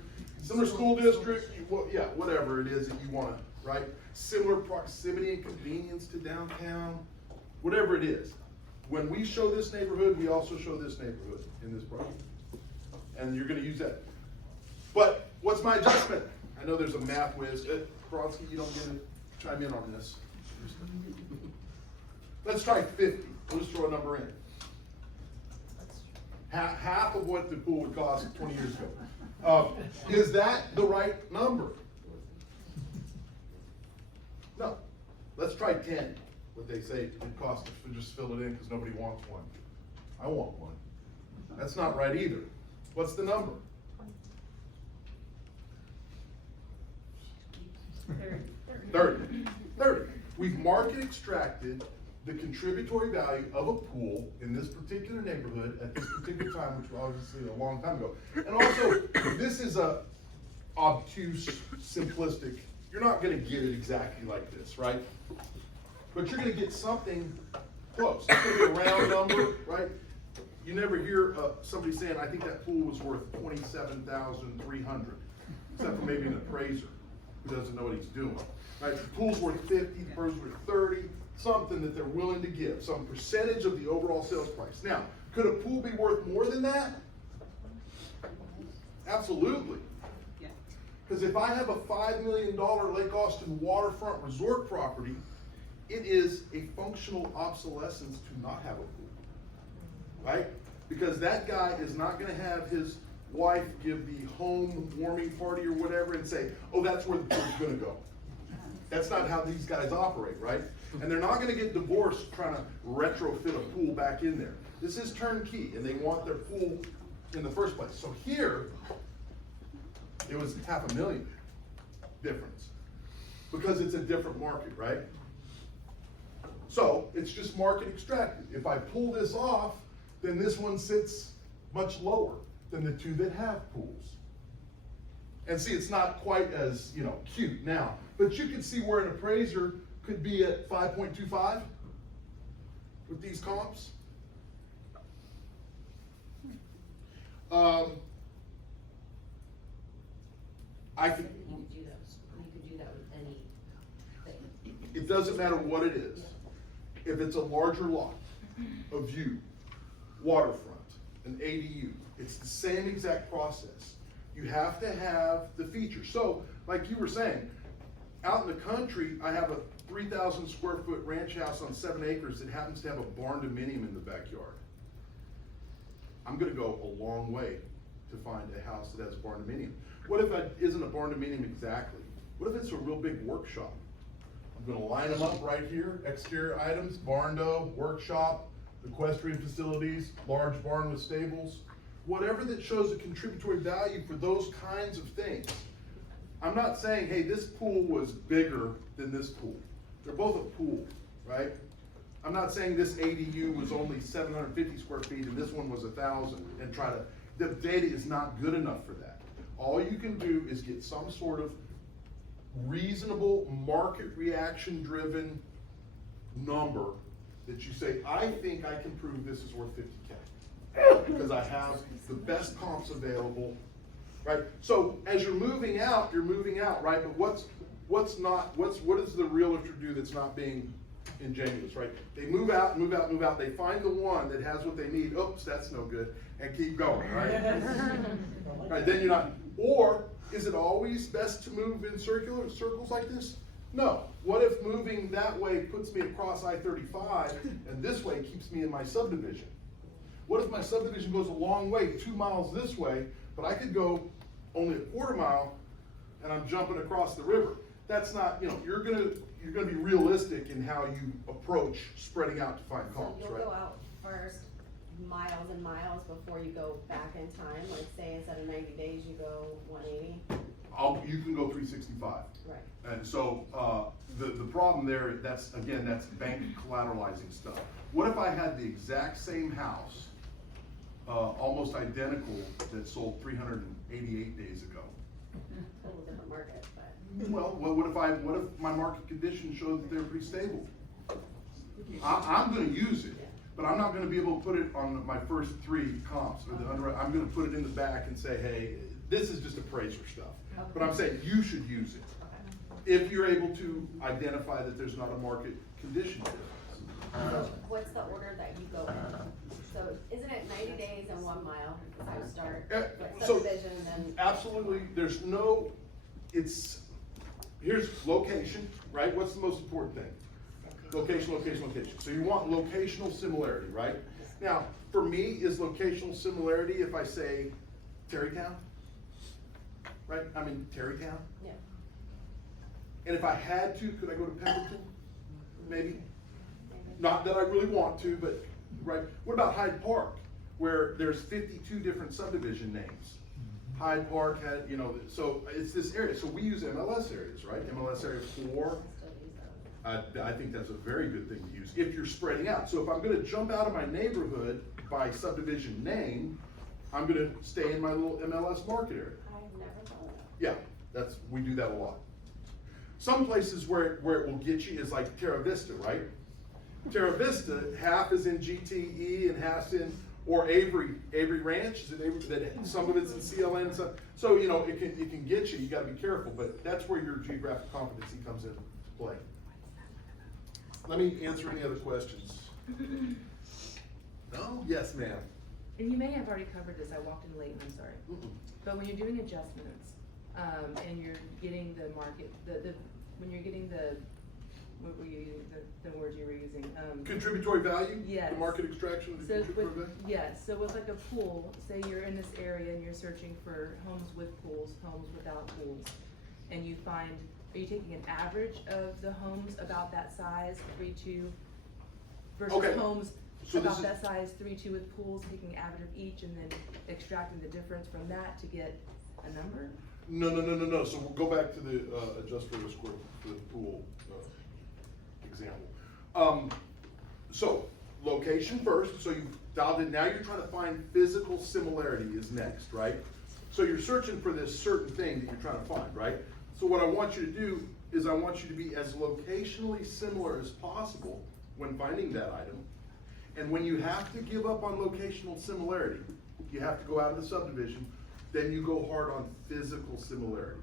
school district, yeah, whatever it is that you want, right? Similar proximity and convenience to downtown, whatever it is. When we show this neighborhood, we also show this neighborhood in this project. And you're gonna use that. But what's my adjustment? I know there's a math whiz. Brodsky, you don't get to chime in on this. Let's try 50. We'll just throw a number in. Half of what the pool would cost 20 years ago. Is that the right number? No. Let's try 10. What they say it costs to just fill it in because nobody wants one. I want one. That's not right either. What's the number? 30. We've market extracted the contributory value of a pool in this particular neighborhood at this particular time, which was obviously a long time ago. And also, this is a obtuse, simplistic, you're not gonna get it exactly like this, right? But you're gonna get something close. It's gonna be a round number, right? You never hear somebody saying, I think that pool was worth $27,300, except for maybe an appraiser who doesn't know what he's doing. Right? The pool's worth 50, the bird's worth 30, something that they're willing to give, some percentage of the overall sales price. Now, could a pool be worth more than that? Absolutely. Because if I have a $5 million Lake Austin waterfront resort property, it is a functional obsolescence to not have a pool, right? Because that guy is not gonna have his wife give the home warming party or whatever and say, oh, that's where the pool's gonna go. That's not how these guys operate, right? And they're not gonna get divorced trying to retrofit a pool back in there. This is turnkey, and they want their pool in the first place. So here, it was $500,000 difference, because it's a different market, right? So, it's just market extracted. If I pull this off, then this one sits much lower than the two that have pools. And see, it's not quite as, you know, cute now, but you can see where an appraiser could be at 5.25 with these comps. I could, You could do that with anything. it doesn't matter what it is. If it's a larger lot, a view, waterfront, an ADU, it's the same exact process. You have to have the features. So, like you were saying, out in the country, I have a 3,000 square foot ranch house on 7 acres that happens to have a barn dominium in the backyard. I'm gonna go a long way to find a house that has a barn dominium. What if it isn't a barn dominium exactly? What if it's a real big workshop? I'm gonna line them up right here, exterior items, barn dough, workshop, equestrian facilities, large barn with stables, whatever that shows a contributory value for those kinds of things. I'm not saying, hey, this pool was bigger than this pool. They're both a pool, right? I'm not saying this ADU was only 750 square feet and this one was 1,000 and try to, the data is not good enough for that. All you can do is get some sort of reasonable market reaction driven number that you say, I think I can prove this is worth 50K because I have the best comps available, right? So as you're moving out, right? But what does the realtor do that's not being ingenuous, right? They move out, they find the one that has what they need, oops, that's no good, and keep going, right? Right, then you're not, or is it always best to move in circles like this? No. What if moving that way puts me across I-35 and this way keeps me in my subdivision? What if my subdivision goes a long way, 2 miles this way, but I could go only a quarter mile and I'm jumping across the river? That's not, you know, you're gonna be realistic in how you approach spreading out to find comps, So right? you'll go out first miles and miles before you go back in time, like say instead of 90 days, you go 180? You can go 365. Right. And so, the problem there, that's bank collateralizing stuff. What if I had the exact same house, almost identical, that sold 388 days ago? A little different market, but. Well, what if my market conditions showed that they're pretty stable? I'm gonna use it, but I'm not gonna be able to put it on my first 3 comps, or the underwrite. I'm gonna put it in the back and say, hey, this is just appraiser stuff. But I'm saying you should use it, if you're able to identify that there's not a market condition difference. So what's the order that you go in? So isn't it 90 days and 1 mile is how you start? Like So, subdivision and then. absolutely, here's location, right? What's the most important thing? Location. So you want locational similarity, right? Now, for me, is locational similarity if I say Terrytown? Right, I mean, Terrytown? Yeah. And if I had to, could I go to Pendleton? Maybe? Not that I really want to, but, right? What about Hyde Park, where there's 52 different subdivision names? Hyde Park had, you know, so it's this area. So we use MLS areas, right? MLS area 4. I think that's a very good thing to use if you're spreading out. So if I'm gonna jump out of my neighborhood by subdivision name, I'm gonna stay in my little MLS market area. I've never thought of that. Yeah, we do that a lot. Some places where it will get you is like Terra Vista, right? Terra Vista, half is in GTE and half's in, or Avery Ranch, is it Avery, that some of it's in CLN, so you know, it can get you gotta be careful, but that's where your geographic competency comes into play. Let me answer any other questions. No? Yes, ma'am. And you may have already covered this, I walked in late, I'm sorry. But when you're doing adjustments, and you're getting the market, when you're getting what were you using, the words you were using? Contributory value? Yes. The market extraction of the So contributory with, value? yes, so with like a pool, say you're in this area and you're searching for homes with pools, homes without pools, and you find, are you taking an average of the homes about that size, 3-2, versus Okay. homes So this about is- that size, 3-2 with pools, taking average of each and then extracting the difference from that to get a number? No. So we'll go back to the adjust for the square for the pool example. So location first. So you've dialed in. Now you're trying to find physical similarity is next, right? So you're searching for this certain thing that you're trying to find, right? So what I want you to do is I want you to be as locationally similar as possible when finding that item. And when you have to give up on locational similarity, you have to go out of the subdivision, then you go hard on physical similarity.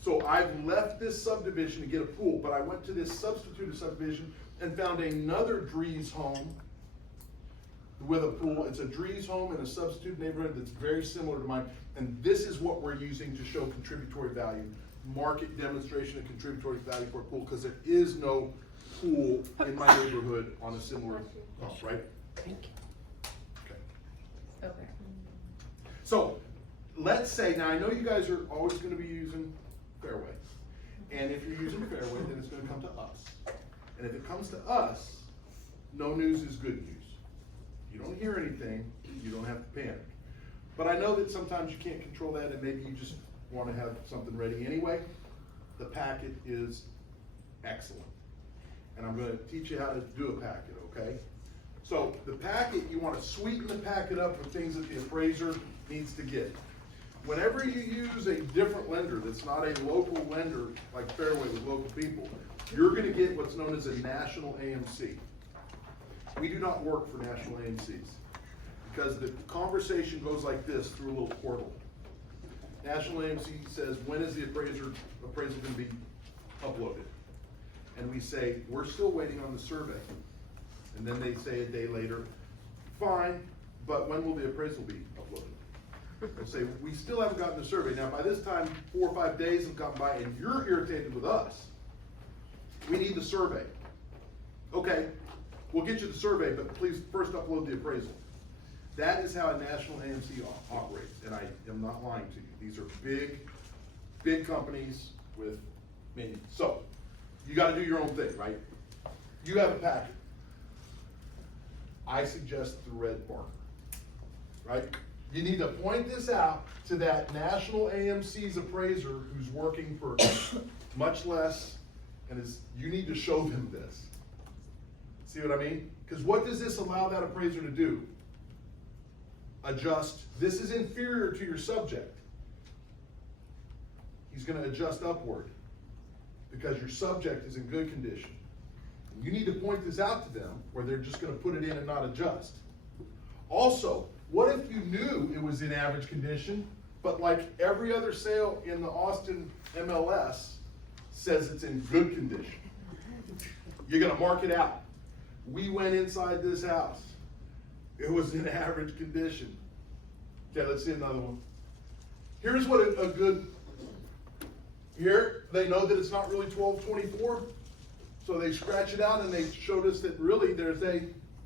So I've left this subdivision to get a pool, but I went to this substituted subdivision and found another Dries home with a pool. It's a Dries home in a substitute neighborhood that's very similar to mine. And this is what we're using to show contributory value, market demonstration of contributory value for a pool, because there is no pool in my neighborhood on a similar cost, right? Okay. Okay. So let's say, now I know you guys are always gonna be using Fairway. And if you're using Fairway, then it's gonna come to us. And if it comes to us, no news is good news. You don't hear anything, you don't have to panic. But I know that sometimes you can't control that, and maybe you just wanna have something ready anyway. The packet is excellent. And I'm gonna teach you how to do a packet, okay? So the packet, you wanna sweeten the packet up with things that the appraiser needs to get. Whenever you use a different lender that's not a local lender like Fairway with local people, you're gonna get what's known as a national AMC. We do not work for national AMCs because the conversation goes like this through a little portal. National AMC says, when is the appraisal gonna be uploaded? And we say, we're still waiting on the survey. And then they say a day later, fine, but when will the appraisal be uploaded? We'll say, we still haven't gotten the survey. Now, by this time, 4 or 5 days have gone by and you're irritated with us. We need the survey. Okay, we'll get you the survey, but please first upload the appraisal. That is how a national AMC operates, and I am not lying to you. These are big companies with many. So, you gotta do your own thing, right? You have a packet. I suggest the red marker, right? You need to point this out to that national AMC's appraiser who's working for much less, and you need to show them this. See what I mean? Because what does this allow that appraiser to do? Adjust. This is inferior to your subject. He's gonna adjust upward because your subject is in good condition. You need to point this out to them where they're just gonna put it in and not adjust. Also, what if you knew it was in average condition, but like every other sale in the Austin MLS says it's in good condition? You're gonna mark it out. We went inside this house. It was in average condition. Okay, let's see another one. Here's what a good, here, they know that it's not really 1224, so they scratch it out and they showed us that really there's a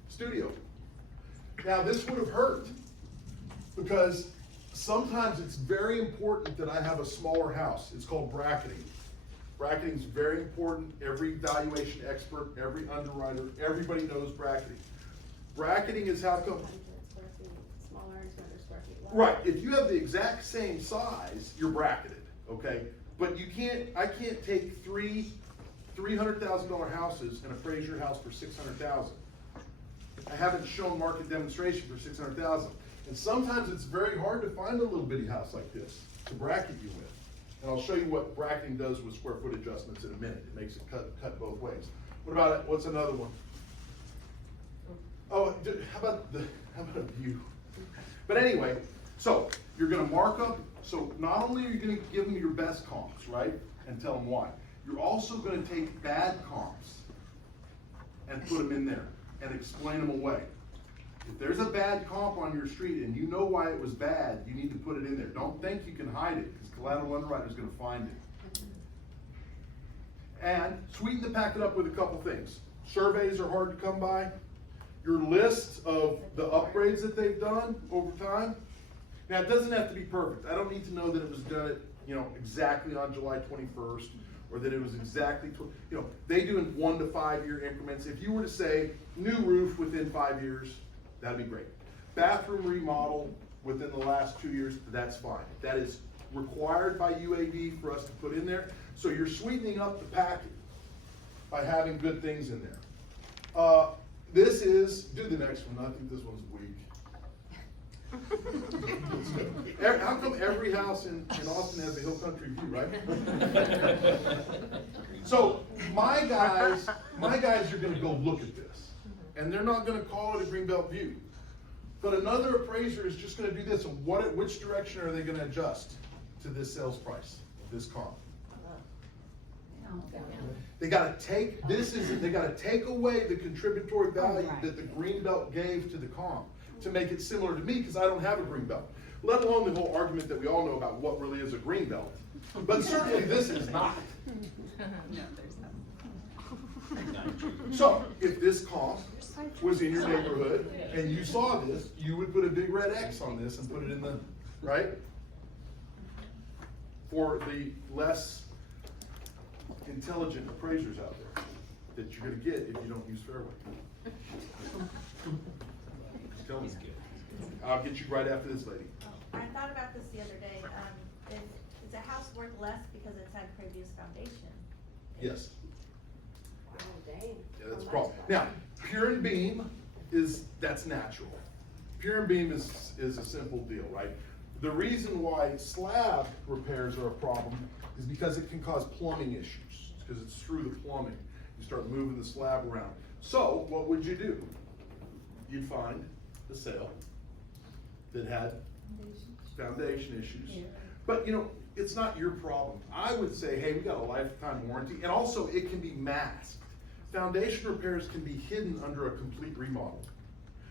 studio. Now this would have hurt because sometimes it's very important that I have a smaller house. It's called bracketing. Bracketing is very important. Every valuation expert, every underwriter, everybody knows bracketing. Bracketing is how come. 100 square feet, smaller and 200 square feet wide. Right, if you have the exact same size, you're bracketed, okay? But you can't, I can't take three $300,000 houses and appraise your house for $600,000. I haven't shown market demonstration for $600,000. And sometimes it's very hard to find a little bitty house like this to bracket you with. And I'll show you what bracketing does with square foot adjustments in a minute. It makes it cut both ways. What about it? What's another one? Oh, how about a view? But anyway, so you're gonna mark up, so not only are you gonna give them your best comps, right? And tell them why. You're also gonna take bad comps and put them in there and explain them away. If there's a bad comp on your street and you know why it was bad, you need to put it in there. Don't think you can hide it, because collateral underwriter's gonna find it. And sweeten the packet up with a couple things. Surveys are hard to come by. Your list of the upgrades that they've done over time. Now, it doesn't have to be perfect. I don't need to know that it was done at, exactly on July 21st, or that it was exactly, they do in 1 to 5 year increments. If you were to say, new roof within 5 years, that'd be great. Bathroom remodel within the last 2 years, that's fine. That is required by UAB for us to put in there. So you're sweetening up the packet by having good things in there. This is, do the next one. I think this one's weak. How come every house in Austin has a hill country view, right? So my guys are gonna go look at this, and they're not gonna call it a greenbelt view. But another appraiser is just gonna do this, and which direction are they gonna adjust to this sales price, this comp? They gotta take away the contributory value that the greenbelt gave to the comp to make it similar to me, because I don't have a greenbelt. Let alone the whole argument that we all know about what really is a greenbelt. But certainly this is not. So, if this comp was in your neighborhood and you saw this, you would put a big red X on this and put it in the, right? For the less intelligent appraisers out there that you're gonna get if you don't use Fairway. Tell me. I'll get you right after this lady. I thought about this the other day, is a house worth less because it's had previous foundation? Yes. Oh, dang. Yeah, that's a problem. Now, pure and beam that's natural. Pure and beam is a simple deal, right? The reason why slab repairs are a problem is because it can cause plumbing issues, because it's through the plumbing. You start moving the slab around. So, what would you do? You'd find a sale that had foundation issues. But you know, it's not your problem. I would say, hey, we got a lifetime warranty, and also it can be masked. Foundation repairs can be hidden under a complete remodel,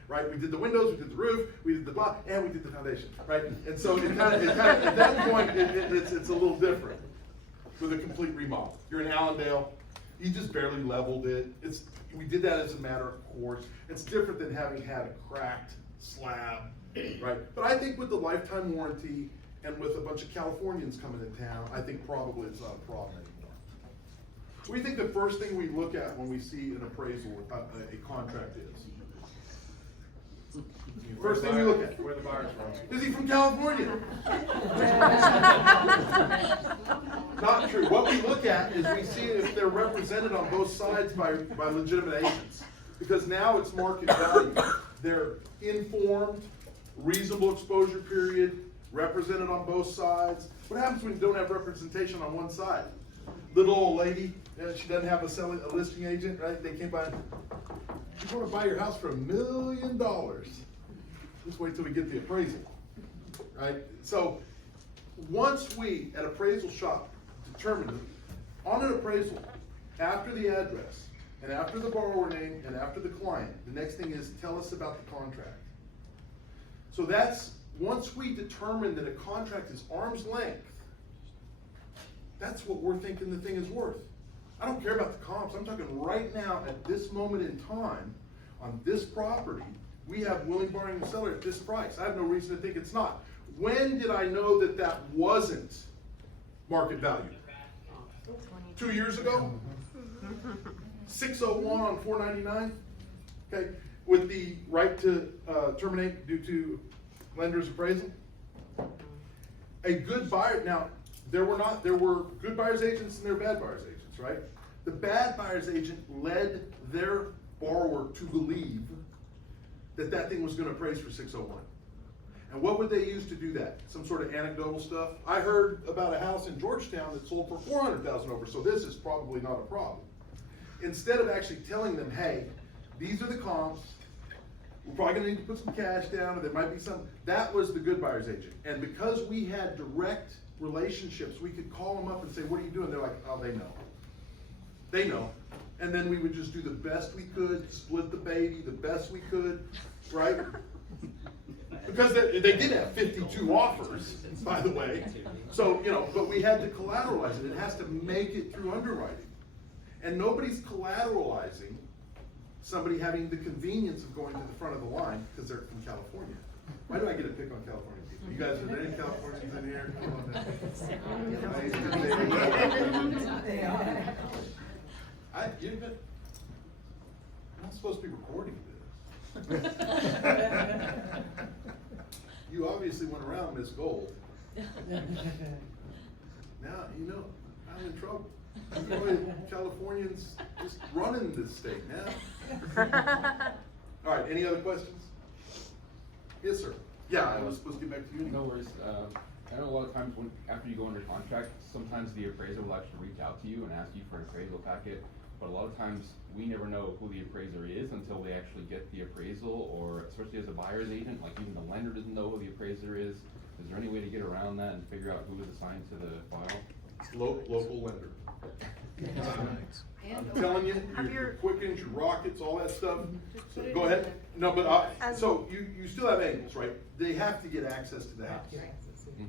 right? We did the windows, we did the roof, we did the blah, and we did the foundation, right? And so it kind of at that point, it's a little different with a complete remodel. You're in Allendale, you just barely leveled it. We did that as a matter of course. It's different than having had a cracked slab, right? But I think with the lifetime warranty and with a bunch of Californians coming to town, I think probably it's not a problem anymore. We think the first thing we look at when we see an appraisal, a contract is. First thing we look at. Where the buyer's from. Is he from California? Not true. What we look at is we see if they're represented on both sides by legitimate agents. Because now it's market value. They're informed, reasonable exposure period, represented on both sides. What happens when you don't have representation on one side? Little old lady, she doesn't have a listing agent, right? They came by, you want to buy your house for $1 million. Just wait till we get the appraisal, right? So once we, at appraisal shop, determine on an appraisal, after the address, and after the borrower name, and after the client, the next thing is tell us about the contract. So that's, once we determine that a contract is arm's length, that's what we're thinking the thing is worth. I don't care about the comps, I'm talking right now, at this moment in time, on this property, we have willing borrowing seller at this price. I have no reason to think it's not. When did I know that that wasn't market value? 2 years ago? 601 on 499? Okay, with the right to terminate due to lender's appraisal? A good buyer, now, there were good buyer's agents and there were bad buyer's agents, right? The bad buyer's agent led their borrower to believe that that thing was gonna appraise for 601. And what would they use to do that? Some sort of anecdotal stuff? I heard about a house in Georgetown that sold for $400,000 over, so this is probably not a problem. Instead of actually telling them, hey, these are the comps, we're probably gonna need to put some cash down, or there might be some, that was the good buyer's agent. And because we had direct relationships, we could call them up and say, what are you doing? They're like, oh, they know. They know. And then we would just do the best we could, split the baby the best we could, right? Because they did have 52 offers, by the way. So, you know, but we had to collateralize it. It has to make it through underwriting. And nobody's collateralizing somebody having the convenience of going to the front of the line because they're from California. Why do I get a pick on California people? You guys, are there any Californians in here? Come on, man. I'm not supposed to be recording this. You obviously went around Miss Gold. Now, you know, I'm in trouble. Boy, Californians just running this state now. All right, any other questions? Yes, sir. Yeah, I was supposed to get back to you. No worries, I know a lot of times after you go under contract, sometimes the appraiser will actually reach out to you and ask you for an appraisal packet, but a lot of times, we never know who the appraiser is until we actually get the appraisal, or especially as a buyer's agent, like even the lender doesn't know who the appraiser is. Is there any way to get around that and figure out who is assigned to the file? Local lender. I'm telling you, your Quickens, your Rockets, all that stuff. So go ahead. No, but, so you still have angles, right? They have to get access to the house.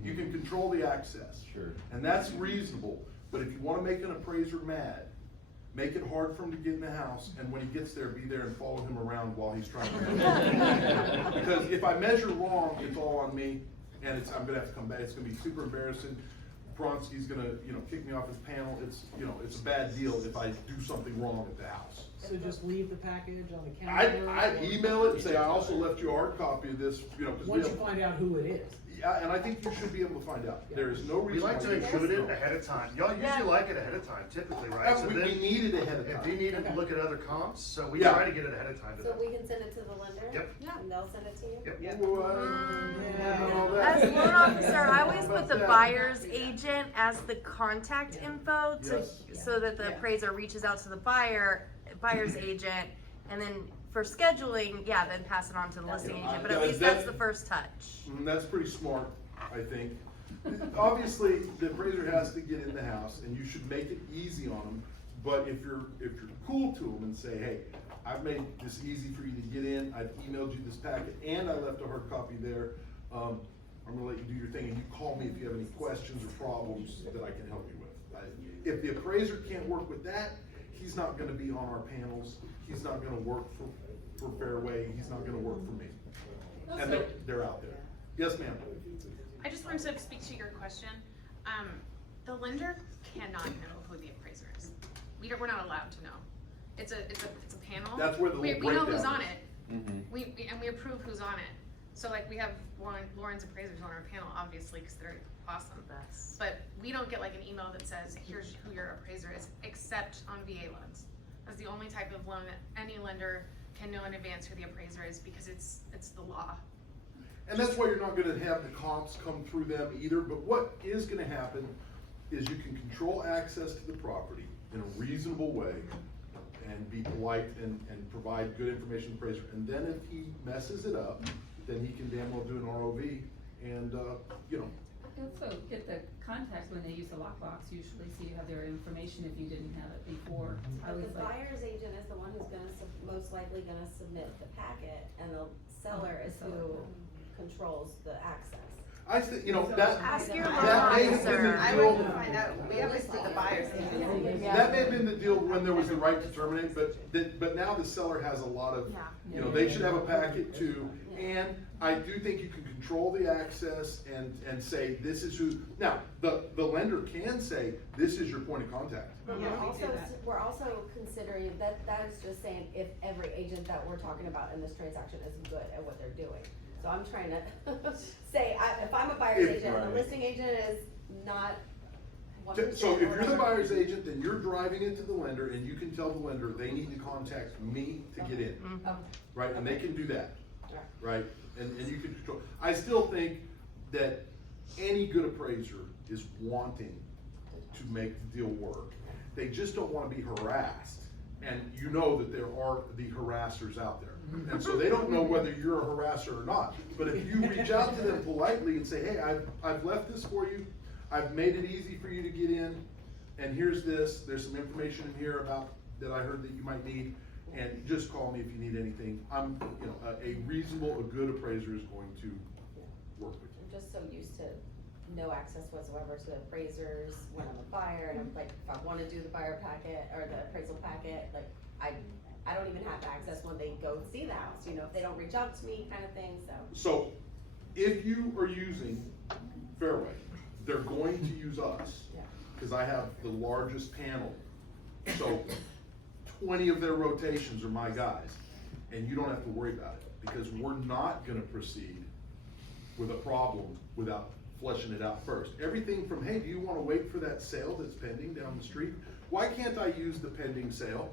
You can control the access. Sure. And that's reasonable, but if you wanna make an appraiser mad, make it hard for him to get in the house, and when he gets there, be there and follow him around while he's trying to. Because if I measure wrong, it's all on me, and I'm gonna have to come back, it's gonna be super embarrassing. Bronski's gonna, kick me off his panel, it's a bad deal if I do something wrong at the house. So just leave the package on the counter? I'd email it and say, I also left you a hard copy of this, cause we Once you have. find out who it is. Yeah, and I think you should be able to find out. There is no reason. We like why to you include it shouldn't. ahead of time. Y'all usually like it ahead of time typically, right? So We then, need it ahead of time. if you need to look at other comps, so we Yeah. try to get it ahead of time to So them. we can send it to the lender? Yep. And they'll send it to you? Yep. Well, all that. As loan officer, I always About put the that. buyer's agent as the contact info to, Yes. so that the appraiser reaches out to the buyer's agent, and then for scheduling, then pass it on to the listing agent, but at least that's the first touch. That's pretty smart, I think. Obviously, the appraiser has to get in the house, and you should make it easy on them. But if you're cool to them and say, hey, I've made this easy for you to get in, I've emailed you this packet, and I left a hard copy there. I'm gonna let you do your thing, and you call me if you have any questions or problems that I can help you with. If the appraiser can't work with that, he's not gonna be on our panels, he's not gonna work for Fairway, he's not gonna work for me. And they're out there. Yes, ma'am? I just wanted to speak to your question. The lender cannot know who the appraiser is. We're not allowed to know. It's a panel. That's where the We little know who's breakdown on is. it. Mm-hmm. We approve who's on it. So like we have Lauren's appraisers on our panel, obviously, because they're awesome. But we don't get like an email that says, here's who your appraiser is, except on VA loans. That's the only type of loan that any lender can know in advance who the appraiser is, because it's the law. And that's why you're not gonna have the comps come through them either, but what is gonna happen is you can control access to the property in a reasonable way and be polite and provide good information to the appraiser. And then if he messes it up, then he can damn well do an ROV and, Also get the contacts when they use the lockbox usually, so you have their information if you didn't have it before. I But was the like, buyer's agent is the one who's gonna, most likely gonna submit the packet, and the seller is who controls the access. I think, that. Ask your that may have been the loan officer. I deal- would find out, we have listed the buyer's agent. That may have been the deal when there was the right to terminate, but now the seller has a lot of, they should have a packet too. And I do think you can control the access and say, this is who, now, the lender can say, this is your point of contact. But we're also considering, that is just saying if every agent that we're talking about in this transaction is good at what they're doing. So I'm trying to say, if I'm a buyer's agent and the listing agent is not 1%. So if you're the buyer's agent, then you're driving it to the lender and you can tell the lender they need to contact me to get in. Right, and they can do that, right? And you can control, I still think that any good appraiser is wanting to make the deal work. They just don't wanna be harassed, and you know that there are the harassers out there. And so they don't know whether you're a harasser or not, but if you reach out to them politely and say, hey, I've left this for you, I've made it easy for you to get in, and here's this, there's some information in here about, that I heard that you might need, and just call me if you need anything. I'm, a reasonable, a good appraiser is going to work with you. I'm just so used to no access whatsoever to appraisers when I'm a buyer, and I'm like, if I wanna do the buyer packet or the appraisal packet, like, I don't even have access when they go see the house, if they don't reach out to me, kind of thing, so. So, if you are using Fairway, they're going to use us, because I have the largest panel. So, 20 of their rotations are my guys, and you don't have to worry about it, because we're not gonna proceed with a problem without fleshing it out first. Everything from, hey, do you wanna wait for that sale that's pending down the street? Why can't I use the pending sale?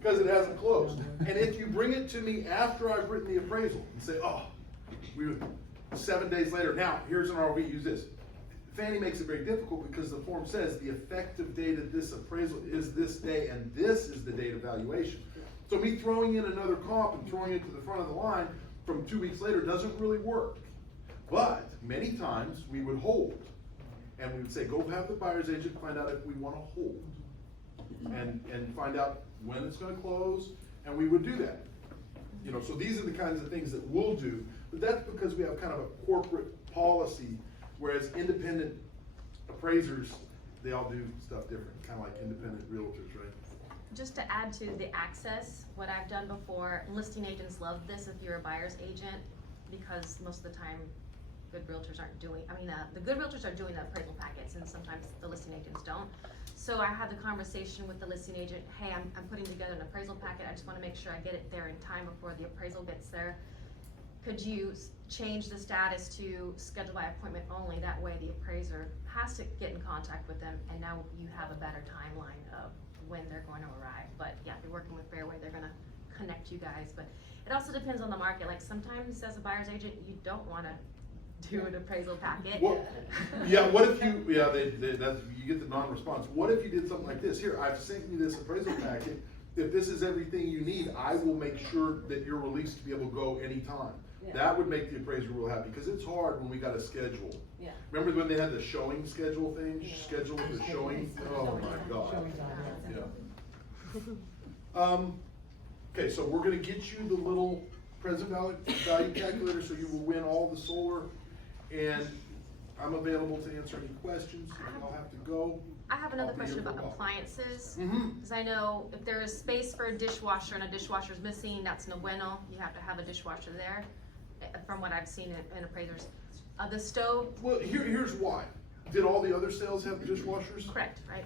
Because it hasn't closed. And if you bring it to me after I've written the appraisal and say, oh, We would, 7 days later, now, here's an ROV, use this. Fannie makes it very difficult because the form says the effective date of this appraisal is this day, and this is the date of valuation. So me throwing in another comp and throwing it to the front of the line from 2 weeks later doesn't really work. But many times, we would hold, and we would say, go have the buyer's agent find out if we wanna hold. And find out when it's gonna close, and we would do that. You know, so these are the kinds of things that we'll do, but that's because we have kind of a corporate policy, whereas independent appraisers, they all do stuff different, kinda like independent realtors, right? Just to add to the access, what I've done before, listing agents love this if you're a buyer's agent, because most of the time, good realtors aren't doing, the good realtors are doing the appraisal packets, and sometimes the listing agents don't. So I had the conversation with the listing agent, hey, I'm putting together an appraisal packet, I just wanna make sure I get it there in time before the appraisal gets there. Could you change the status to schedule by appointment only, that way the appraiser has to get in contact with them, and now you have a better timeline of when they're going to arrive. But yeah, if you're working with Fairway, they're gonna connect you guys, but it also depends on the market, like sometimes as a buyer's agent, you don't wanna do an appraisal packet. What, yeah, what if you, you get the non-response. What if you did something like this? Here, I've sent you this appraisal packet. If this is everything you need, I will make sure that you're released to be able to go anytime. Yeah. That would make the appraiser real happy, because it's hard when we got a schedule. Yeah. Remember when they had the showing schedule thing? Schedule the showing? Oh my God. Showing time, Yeah. Okay, so we're gonna get you the little present value calculator, so you will win all the solar. And I'm available to answer any questions. If y'all have to go. I have another I'll be question here for a about while. appliances, Mhm. because I know if there is space for a dishwasher and a dishwasher is missing, that's no bueno, you have to have a dishwasher there, from what I've seen in appraisers. The stove, Well, here's why. Did all the other sales have dishwashers? correct, right?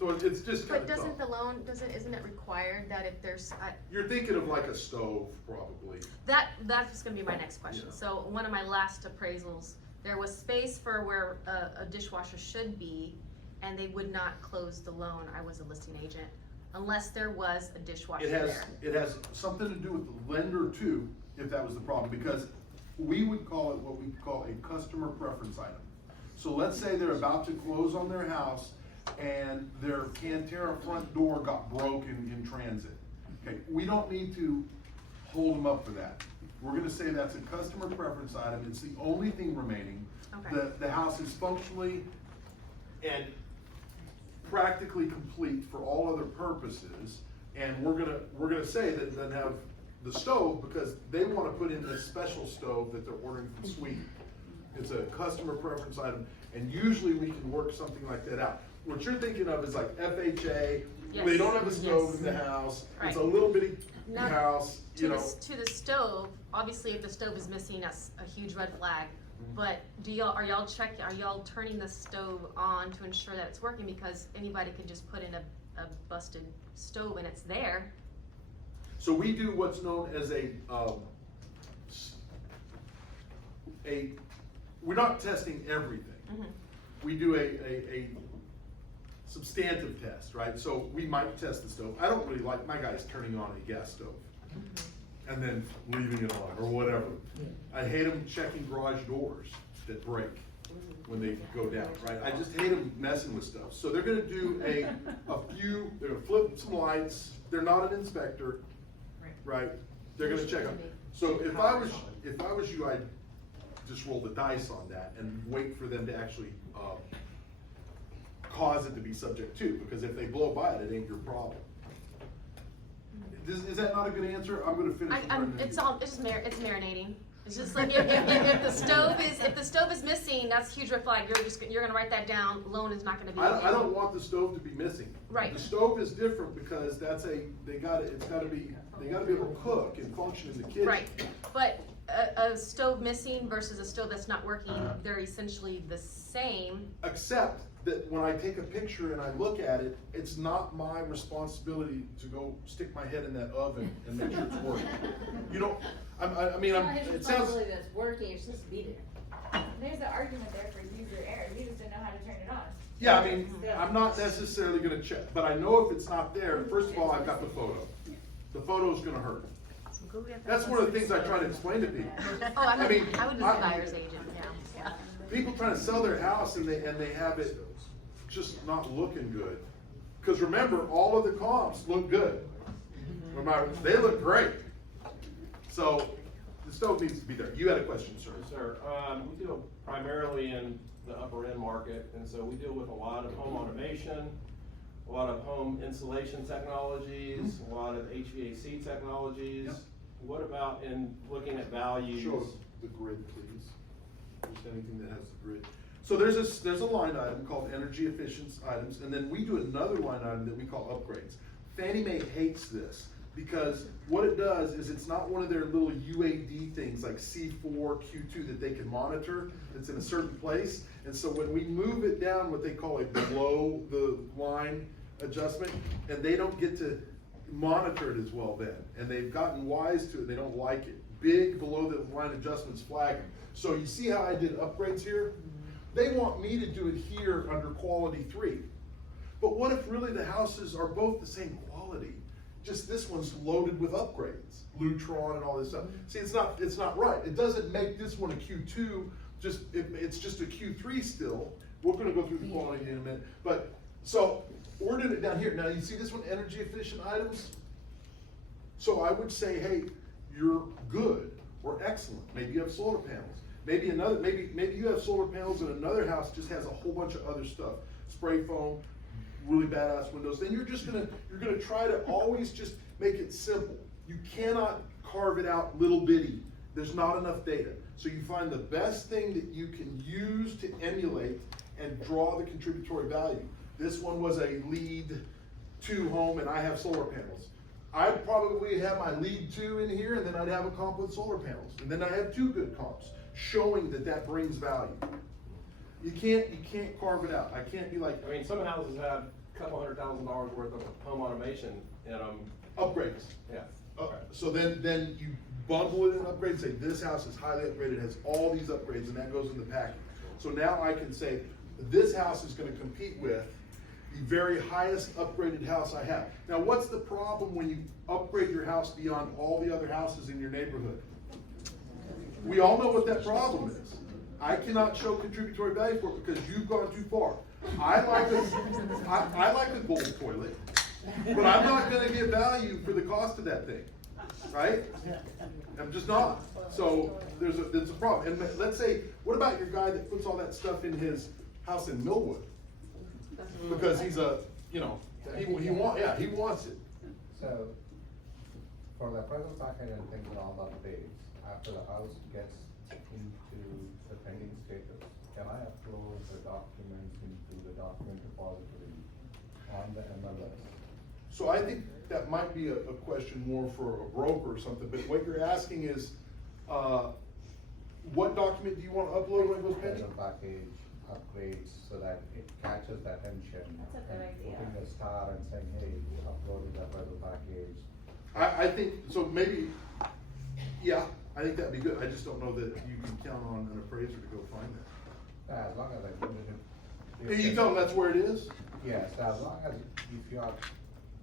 So it's just kind But of doesn't tough. the loan, isn't it required that if there's, You're thinking of like a stove, probably. that's gonna be my next question. Yeah. So one of my last appraisals, there was space for where a dishwasher should be, and they would not close the loan. I was a listing agent, unless there was a dishwasher there. It has something to do with the lender too, if that was the problem, because we would call it what we call a customer preference item. So let's say they're about to close on their house and their Cantera front door got broken in transit. Okay, we don't need to hold them up for that. We're gonna say that's a customer preference item, it's the only thing remaining. Okay. The house is functionally and practically complete for all other purposes, and we're gonna say that it doesn't have the stove, because they wanna put in this special stove that they're ordering from Sweden. It's a customer preference item, and usually we can work something like that out. What you're thinking of is like FHA, Yes. they don't have a stove Yes. in the house, it's a Right. little bitty Now, house, you know. To the stove, obviously if the stove is missing, that's a huge red flag. But are y'all turning the stove on to ensure that it's working? Because anybody could just put in a busted stove and it's there. So we do what's known as we're not testing everything. Mhm. We do a substantive test, right? So we might test the stove. I don't really like my guys turning on a gas stove and then leaving it on or whatever. I hate them checking garage doors that break when they go down, right? I just hate them messing with stuff. So they're gonna do they're gonna flip some lights. They're not an inspector, right? They're gonna check them. So if I was you, I'd just roll the dice on that and wait for them to actually, cause it to be subject to, because if they blow by it, it ain't your problem. Is that not a good answer? I'm gonna finish. It's marinating. It's just like if the stove is missing, that's a huge red flag. You're gonna write that down. Loan is not gonna be. I don't want the stove to be missing. Right. The stove is different because they gotta be able to cook and function in the kitchen. Right, but a stove missing versus a stove that's not working, they're essentially the same. Except that when I take a picture and I look at it, it's not my responsibility to go stick my head in that oven and make sure it's working. You know, it sounds. that it's working, it's just be there. There's an argument there for user error, you just don't know how to turn it on. Yeah, I mean, I'm not necessarily gonna check, but I know if it's not there, first of all, I've got the photo. The photo's gonna hurt. Go get that That's one of the listing things I try to skill. explain to people. Oh, I I mean, would be a buyer's agent, yeah. People trying to sell their house and they have it just not looking good. Cause remember, all of the comps look good. Remember, they look great. So, the stove needs to be there. You had a question, sir. Yes, sir. We deal primarily in the upper end market, and so we deal with a lot of home automation, a lot of home insulation technologies, a lot of HVAC technologies. Yep. What about in looking at values? Show us the grid, please. Just anything that has the grid. So there's a line item called energy efficient items, and then we do another line item that we call upgrades. Fannie Mae hates this because what it does is it's not one of their little UAD things like C4, Q2 that they can monitor. It's in a certain place, and so when we move it down, what they call a below the line adjustment, and they don't get to monitor it as well then, and they've gotten wise to it. They don't like it. Big below the line adjustments flag them. So you see how I did upgrades here? They want me to do it here under quality 3. But what if really the houses are both the same quality? Just this one's loaded with upgrades, Lutron and all this stuff. See, it's not right. It doesn't make this one a Q2, it's just a Q3 still. We're gonna go through the quality in a minute. But, so, we're doing it down here. Now, you see this one, energy efficient items? So I would say, hey, you're good or excellent. Maybe you have solar panels. Maybe you have solar panels and another house just has a whole bunch of other stuff. Spray foam, really badass windows. Then you're gonna try to always just make it simple. You cannot carve it out little bitty. There's not enough data. So you find the best thing that you can use to emulate and draw the contributory value. This one was a lead 2 home and I have solar panels. I'd probably have my lead 2 in here and then I'd have a comp with solar panels. And then I have 2 good comps, showing that brings value. You can't carve it out. I can't be like. I mean, some houses have a couple $100,000 worth of home automation in them. Upgrades. Yeah. Okay. So then you bundle it in upgrades, say this house is highly upgraded, has all these upgrades, and that goes in the package. So now I can say, this house is gonna compete with the very highest upgraded house I have. Now, what's the problem when you upgrade your house beyond all the other houses in your neighborhood? We all know what that problem is. I cannot show contributory value for it because you've gone too far. I like a gold toilet, but I'm not gonna get value for the cost of that thing, right? I'm just not. So there's a problem. And let's say, what about your guy that puts all that stuff in his house in Millwood? Because he's he wants it. So, for the appraisal package and things and all the updates, after the house gets into the pending status, can I upload the documents into the document repository on the MLS? So I think that might be a question more for a broker or something, but what you're asking is, what document do you want to upload when it goes pending? Appraisal package upgrades so that it catches the attention. That's a good idea. Putting a star and saying, hey, uploading the appraisal package. I think, so maybe, yeah, I think that'd be good. I just don't know that you can count on an appraiser to go find that. As long as I give it. And you tell them that's where it is? Yes, as long as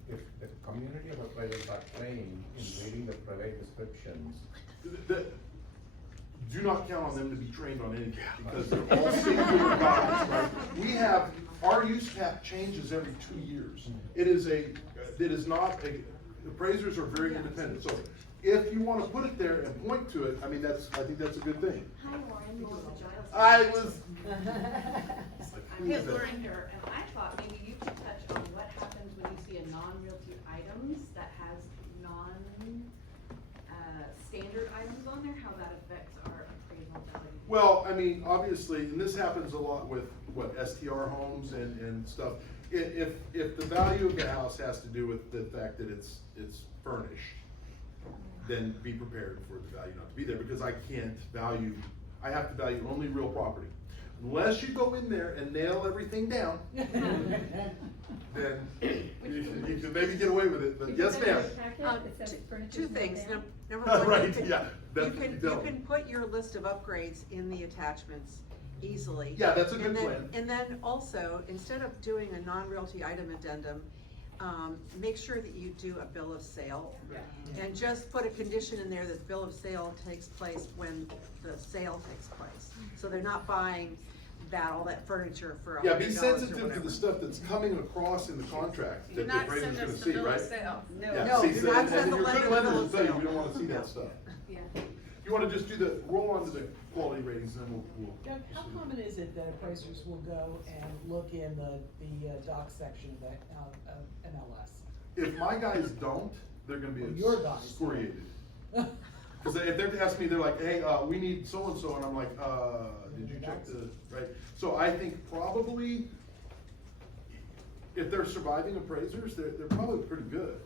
if the community of appraisals are trained in reading the private descriptions. Do not count on them to be trained on anything, because they're all singular guys, right? Our use cap changes every 2 years. It is not appraisers are very independent, so if you wanna put it there and point to it, I think that's a good thing. Hi, Lauren, Melissa Giles. I was. I'm Lauren here, and I thought maybe you could touch on what happens when you see a non-realty items that has standard items on there, how that affects our appraisal value. Well, obviously, and this happens a lot with STR homes and stuff. If the value of the house has to do with the fact that it's furnished, then be prepared for the value not to be there, because I have to value only real property. Unless you go in there and nail everything down, then you can maybe get away with it, but yes, ma'am. Two things. Number one, Right, you can, yeah, you can put your list of upgrades in the attachments easily. Yeah, that's a good And then- plan. And then also, instead of doing a non-realty item addendum, make sure that you do a bill of sale. And just put a condition in there that the bill of sale takes place when the sale takes place. So they're not buying all that furniture for $100 Yeah, or be sensitive to whatever. the stuff that's coming across in the contract that the appraiser's gonna see, right? No, Yeah, no, see, do so- not and send the your lender good the bill lenders of will tell you, sale. we don't wanna see that stuff. Yeah. You wanna just roll on to the quality ratings, then we'll. Doug, how common is it that appraisers will go and look in the doc section of MLS? If my guys don't, they're gonna be Well, your guys. excoriated. Cause if they're asking me, they're like, hey, we need so-and-so, and I'm like, did you check the, right? So I think probably, if they're surviving appraisers, they're probably pretty good.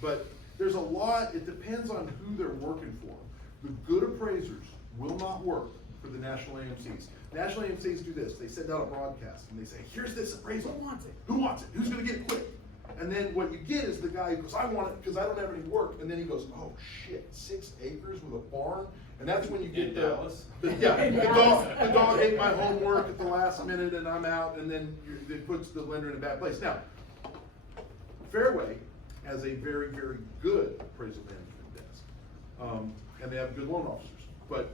But there's a lot, it depends on who they're working for. The good appraisers will not work for the national AMCs. National AMCs do this, they send out a broadcast, and they say, here's this appraisal. Who wants it? Who wants it? Who's gonna get it quick? And then what you get is the guy who goes, I want it because I don't have any work. And then he goes, oh shit, 6 acres with a barn? And that's when you get In Dallas. the dog ate my homework at the last minute and I'm out, and then it puts the lender in a bad place. Now, Fairway has a very, very good appraisal management desk. And they have good loan officers. But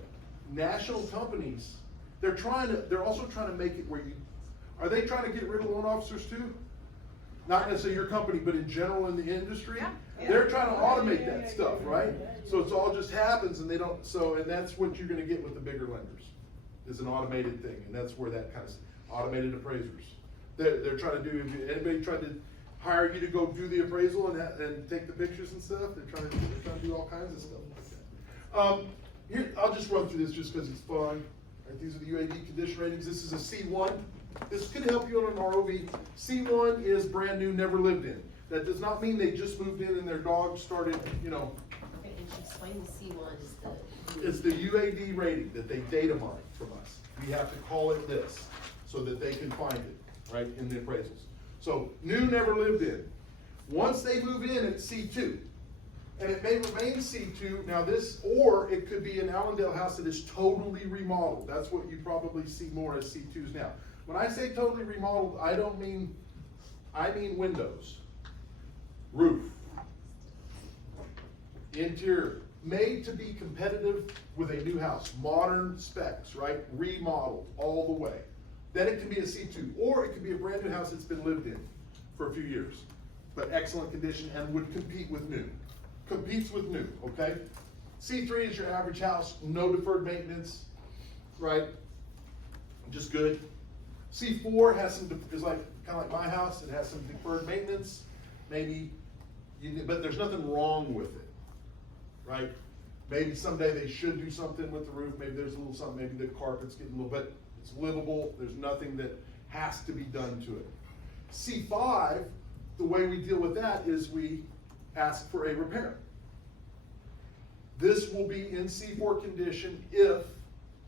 national companies, they're also trying to make it where are they trying to get rid of loan officers too? Not necessarily your company, but in general in the industry? Yeah. They're trying to automate that stuff, right? So it's all just happens and they don't, and that's what you're gonna get with the bigger lenders, is an automated thing, and that's where that kind of, automated appraisers. They're trying to do, anybody tried to hire you to go do the appraisal and take the pictures and stuff? They're trying to do all kinds of stuff like that. Here, I'll just run through this just cause it's fun. Right, these are the UAD condition ratings. This is a C1. This could help you on an ROV. C1 is brand new, never lived in. That does not mean they just moved in and their dog started, Okay, and explain the C1 is the. It's the UAD rating that they data mine from us. We have to call it this so that they can find it, right, in the appraisals. So, new, never lived in. Once they move in, it's C2. And it may remain C2, now this, or it could be an Allendale house that is totally remodeled. That's what you probably see more as C2s now. When I say totally remodeled, I mean windows, roof, interior, made to be competitive with a new house, modern specs, right? Remodeled all the way. Then it can be a C2, or it could be a brand new house that's been lived in for a few years, but excellent condition and would compete with new. Competes with new, okay? C3 is your average house, no deferred maintenance, right? Just good. C4 has is kind of like my house, it has some deferred maintenance, maybe, but there's nothing wrong with it, right? Maybe someday they should do something with the roof, maybe there's a little something, maybe the carpet's getting a little bit, it's livable, there's nothing that has to be done to it. C5, the way we deal with that is we ask for a repair. This will be in C4 condition if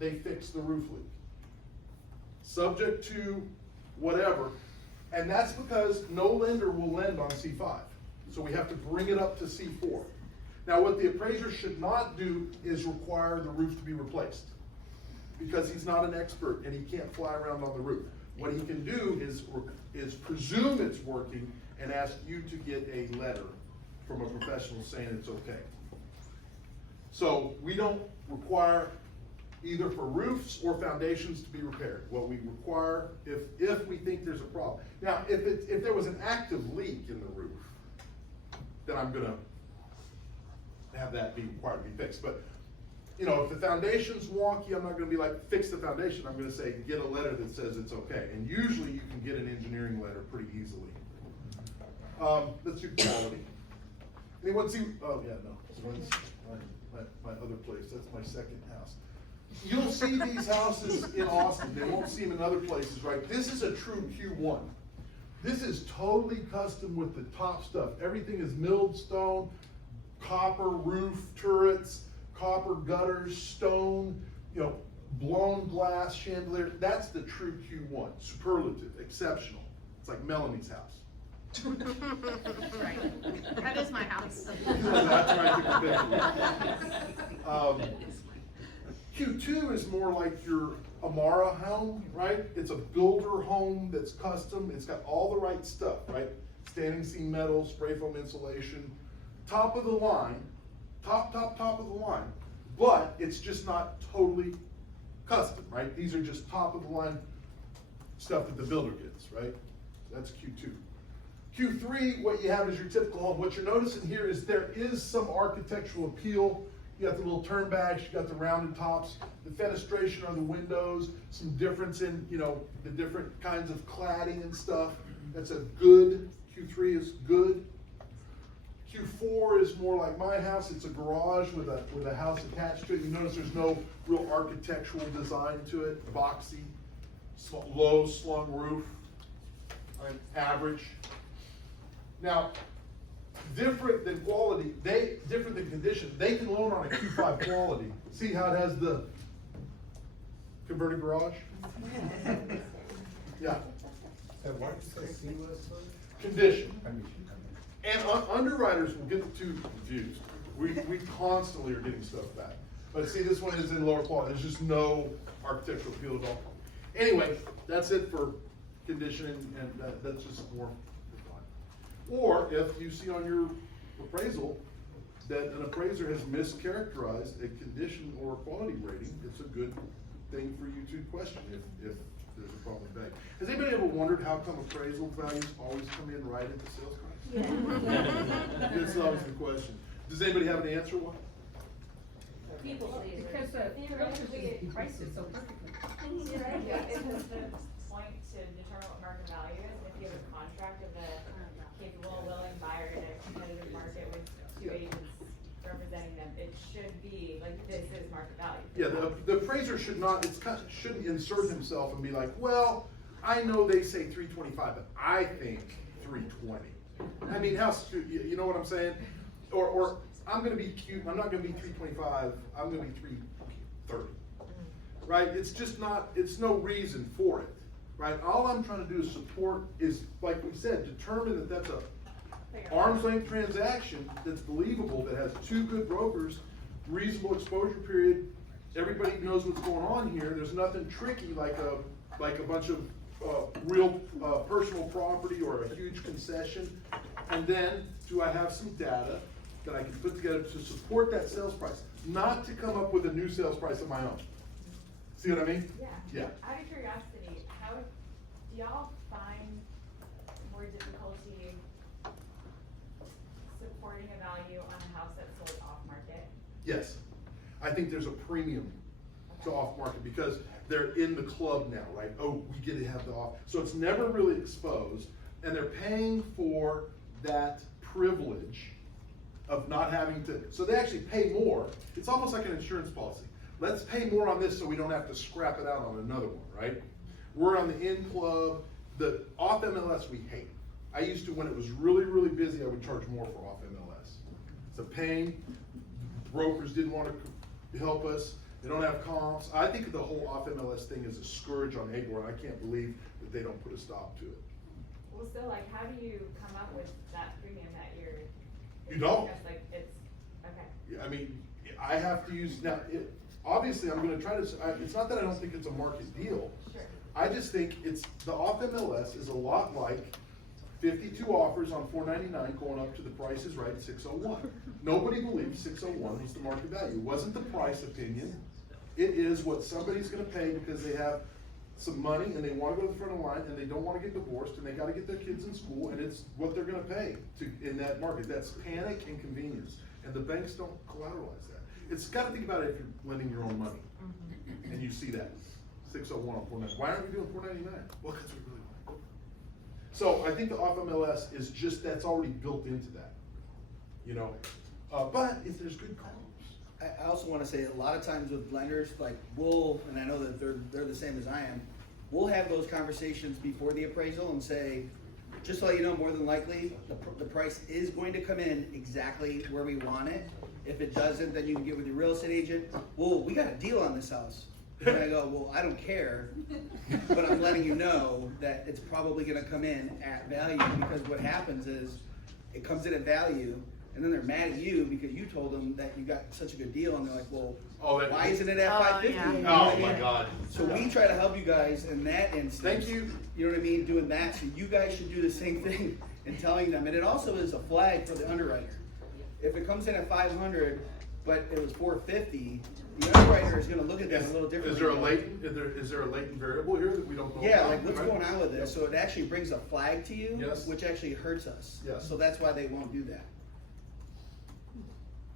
they fix the roof leak. Subject to whatever, and that's because no lender will lend on C5. So we have to bring it up to C4. Now what the appraiser should not do is require the roof to be replaced, because he's not an expert and he can't fly around on the roof. What he can do is presume it's working and ask you to get a letter from a professional saying it's okay. So we don't require either for roofs or foundations to be repaired. What we require, if we think there's a problem. Now, if there was an active leak in the roof, then I'm gonna have that be required to be fixed. But, if the foundation's wonky, I'm not gonna be like, fix the foundation. I'm gonna say, get a letter that says it's okay. And usually you can get an engineering letter pretty easily. Let's do quality. Anyone see, oh yeah, no, this one's my other place, that's my second house. You'll see these houses in Austin, they won't see them in other places, right? This is a true Q1. This is totally custom with the top stuff. Everything is milled stone, copper roof turrets, copper gutters, stone, blown glass chandelier. That's the true Q1, superlative, exceptional. It's like Melanie's house. That's right. That is my house. That's why I took a picture. Q2 is more like your Amara home, right? It's a builder home that's custom. It's got all the right stuff, right? standing seam metal, spray foam insulation, top of the line, top of the line, but it's just not totally custom, right? These are just top of the line stuff that the builder gets, right? That's Q2. Q3, what you have is your typical home. What you're noticing here is there is some architectural appeal. You got the little turnbacks, you got the rounded tops, the fenestration on the windows, some difference in, you know, the different kinds of cladding and stuff. That's a good, Q3 is good. Q4 is more like my house. It's a garage with a house attached to it. You notice there's no real architectural design to it. Boxy, low slung roof, average. Now, different than quality, different than condition, they can loan on a Q5 quality. See how it has the converted garage? Yeah. So what's the seamless one? Condition. Condition. And underwriters will get the two confused. We constantly are getting stuff back. But see, this one is in lower quality. There's just no architectural appeal at all. Anyway, that's it for conditioning, and that's just more fun. Or if you see on your appraisal that an appraiser has mischaracterized a condition or quality rating, it's a good thing for you to question if there's a problem with that. Has anybody ever wondered how come appraisal values always come in right at the sales price? Yeah. That's always the question. Does anybody have an answer? Why? People please. Because the realtors price it so perfectly. Yeah, because the point to determine what market value is, if you have a contract of a capable, willing buyer in a competitive market with two agents representing them, it should be, like, this is market value. Yeah, the appraiser should not, shouldn't insert himself and be like, well, I know they say 325, but I think 320. I mean, you know what I'm saying? Or I'm gonna be cute, I'm not gonna be 325, I'm gonna be 330. Right? It's just not, it's no reason for it, right? All I'm trying to do is support, is, like we said, determine that that's a arm's length transaction that's believable, that has two good brokers, reasonable exposure period, everybody knows what's going on here, there's nothing tricky like a bunch of real personal property or a huge concession. And then, do I have some data that I can put together to support that sales price, not to come up with a new sales price of my own? See what I mean? Yeah. Yeah. Out of curiosity, how do y'all find more difficulty supporting a value on a house that's sold off market? Yes. I think there's a premium to off market because they're in the club now, right? Oh, we get to have the off. So it's never really exposed, and they're paying for that privilege of not having to, so they actually pay more. It's almost like an insurance policy. Let's pay more on this so we don't have to scrap it out on another one, right? We're on the in club. The off MLS we hate. I used to, when it was really, really busy, I would charge more for off MLS. It's a pain. Brokers didn't want to help us. They don't have comps. I think the whole off MLS thing is a scourge on AGOR, and I can't believe that they don't put a stop to it. Well, so like, how do you come up with that premium that you're? You don't. Just like, it's, okay. I mean, I have to use, now, obviously, I'm gonna try to, it's not that I don't think it's a market deal. Sure. I just think it's, the off MLS is a lot like 52 offers on 499 going up to the Price is Right 601. Nobody believed 601 was the market value. It wasn't the price opinion. It is what somebody's gonna pay because they have some money and they wanna go to the front of the line and they don't wanna get divorced and they gotta get their kids in school, and it's what they're gonna pay in that market. That's panic and convenience. And the banks don't collateralize that. It's gotta think about it if you're lending your own money. And you see that, 601 on 499. Why aren't we doing 499? Well, because we really want it. So I think the off MLS is just, that's already built into that, you know? But if there's good comps. I also want to say a lot of times with lenders, like and I know that they're the same as I am, we'll have those conversations before the appraisal and say, just to let you know, more than likely, the price is going to come in exactly where we want it. If it doesn't, then you can get with your real estate agent. Well, we got a deal on this house. And I go, well, I don't care, but I'm letting you know that it's probably gonna come in at value, because what happens is, it comes in at value, and then they're mad at you because you told them that you got such a good deal, and they're like, well, why isn't it at 550? yeah. You know what I Oh my mean? God. So we try to help you guys in that instance. Thank you. You know what I mean, doing that, so you guys should do the same thing. and telling them, and it also is a flag for the underwriter. If it comes in at 500, but it was 450, the underwriter is gonna look at that a little differently. Is there a latent variable here that we don't know about? Yeah, like what's Right? going on with this? So it actually brings a flag to you, Yes. which actually hurts us. Yes. So that's why they won't do that.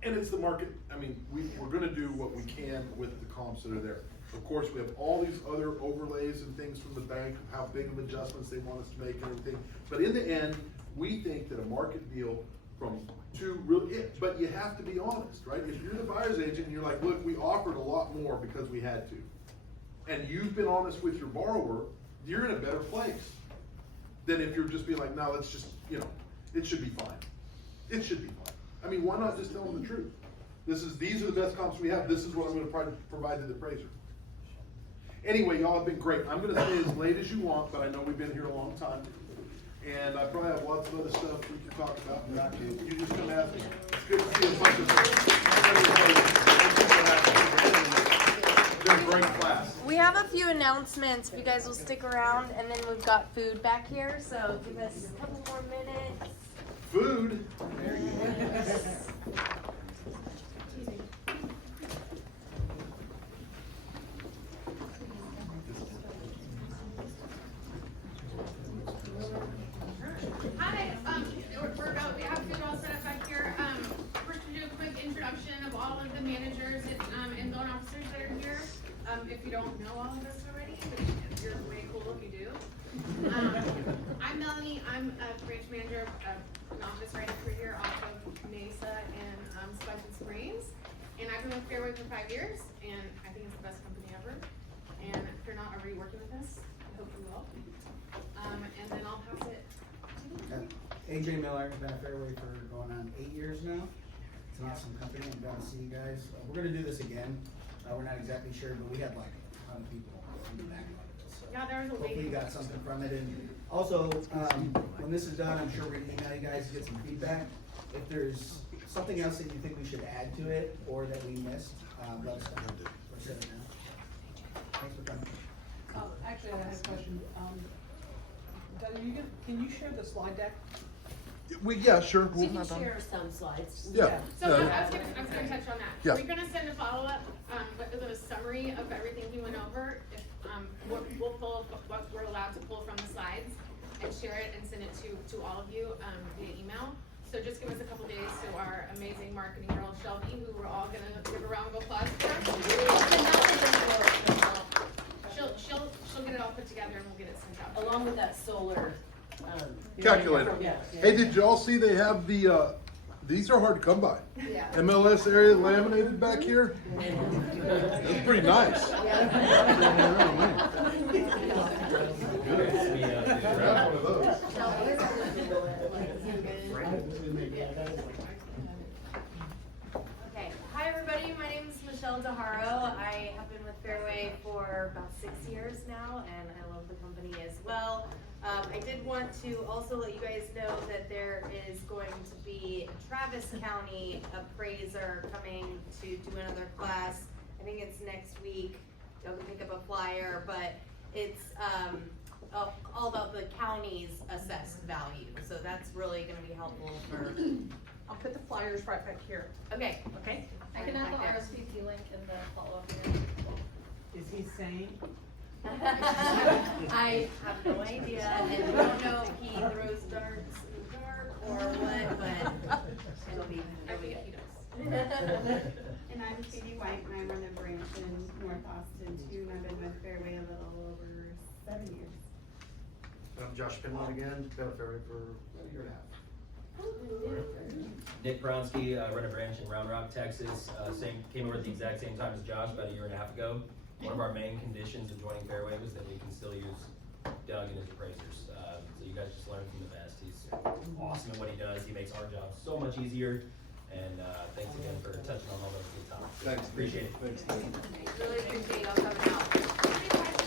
And it's the market, I mean, we're gonna do what we can with the comps that are there. Of course, we have all these other overlays and things from the bank, of how big of adjustments they want us to make and everything. But in the end, we think that a market deal from but you have to be honest, right? If you're the buyer's agent and you're like, look, we offered a lot more because we had to, and you've been honest with your borrower, you're in a better place than if you're just being like, no, let's just, it should be fine. It should be fine. I mean, why not just tell them the truth? These are the best comps we have. This is what I'm gonna provide to the appraiser. Anyway, y'all have been great. I'm gonna stay as late as you want, but I know we've been here a long time. And I probably have lots of other stuff we can talk about. Not you. You just come ask me. It's good to see a bunch of They're a great class. We have a few announcements, if you guys will stick around, and then we've got food back here, so give us a couple more minutes. Food? Hi, we have food all set up back here. First to do a quick introduction of all of the managers and loan officers that are here. If you don't know all of us already, but you're way cool if you do. I'm Melanie, I'm a branch manager of an office right up here off of Mesa and Spice and Springs. And I've been with Fairway for 5 years, and I think it's the best company ever. And if you're not already working with us, I hope you will. And then I'll pass it. AJ Miller, been at Fairway for going on 8 years now. It's an awesome company. I'm glad to see you guys. We're gonna do this again. We're not exactly sure, but we had like a ton of people in the back of this. So Yeah, there was a hopefully waiting you got something from it. And also, when this is done, I'm sure we're gonna email you guys to get some feedback. If there's something else that you think we should add to it or that we missed, let us know. Or send it now. Thanks for coming. Actually, I have a question. Doug, can you share the slide deck? Yeah, sure. You can share some slides. Yeah. So I was gonna touch on that. Yeah. We're gonna send a follow-up, with a summary of everything he went over. If, we'll pull what we're allowed to pull from the slides and share it and send it to all of you, via email. So just give us a couple days to our amazing marketing girl Shelby, who we're all gonna give a round of applause for. She'll get it all put together and we'll get it sent out. Along with that solar, Calculator. Yeah. Hey, did y'all see they have the, these are hard to come by. Yeah. MLS area laminated back here? That's pretty nice. Grab one of those. Okay, hi everybody, my name is Michelle DeHaro. I have been with Fairway for about 6 years now, and I love the company as well. I did want to also let you guys know that there is going to be a Travis County appraiser coming to do another class. I think it's next week. Y'all can pick up a flyer, but it's all about the county's assessed value. So that's really gonna be helpful for. I'll put the flyers right back here. Okay. I can add the RSVP link in the follow-up email. Is he sane? I have no idea, and I don't know if he throws darts in the dark or what, but it'll be good. And I'm Katie White, and I run a branch in North Austin too, and I've been with Fairway a little over 7 years. I'm Josh Pinland again, been with Fairway for about a year and a half. Nick Bronsky, run a branch in Round Rock, Texas. Came over at the exact same time as Josh, about a year and a half ago. One of our main conditions of joining Fairway was that we can still use Doug and his appraisers. So you guys just learn from the best. He's awesome at what he does. He makes our job so much easier. And thanks again for touching on all those good topics. Thanks. Appreciate it. Thanks. Really appreciate y'all coming out.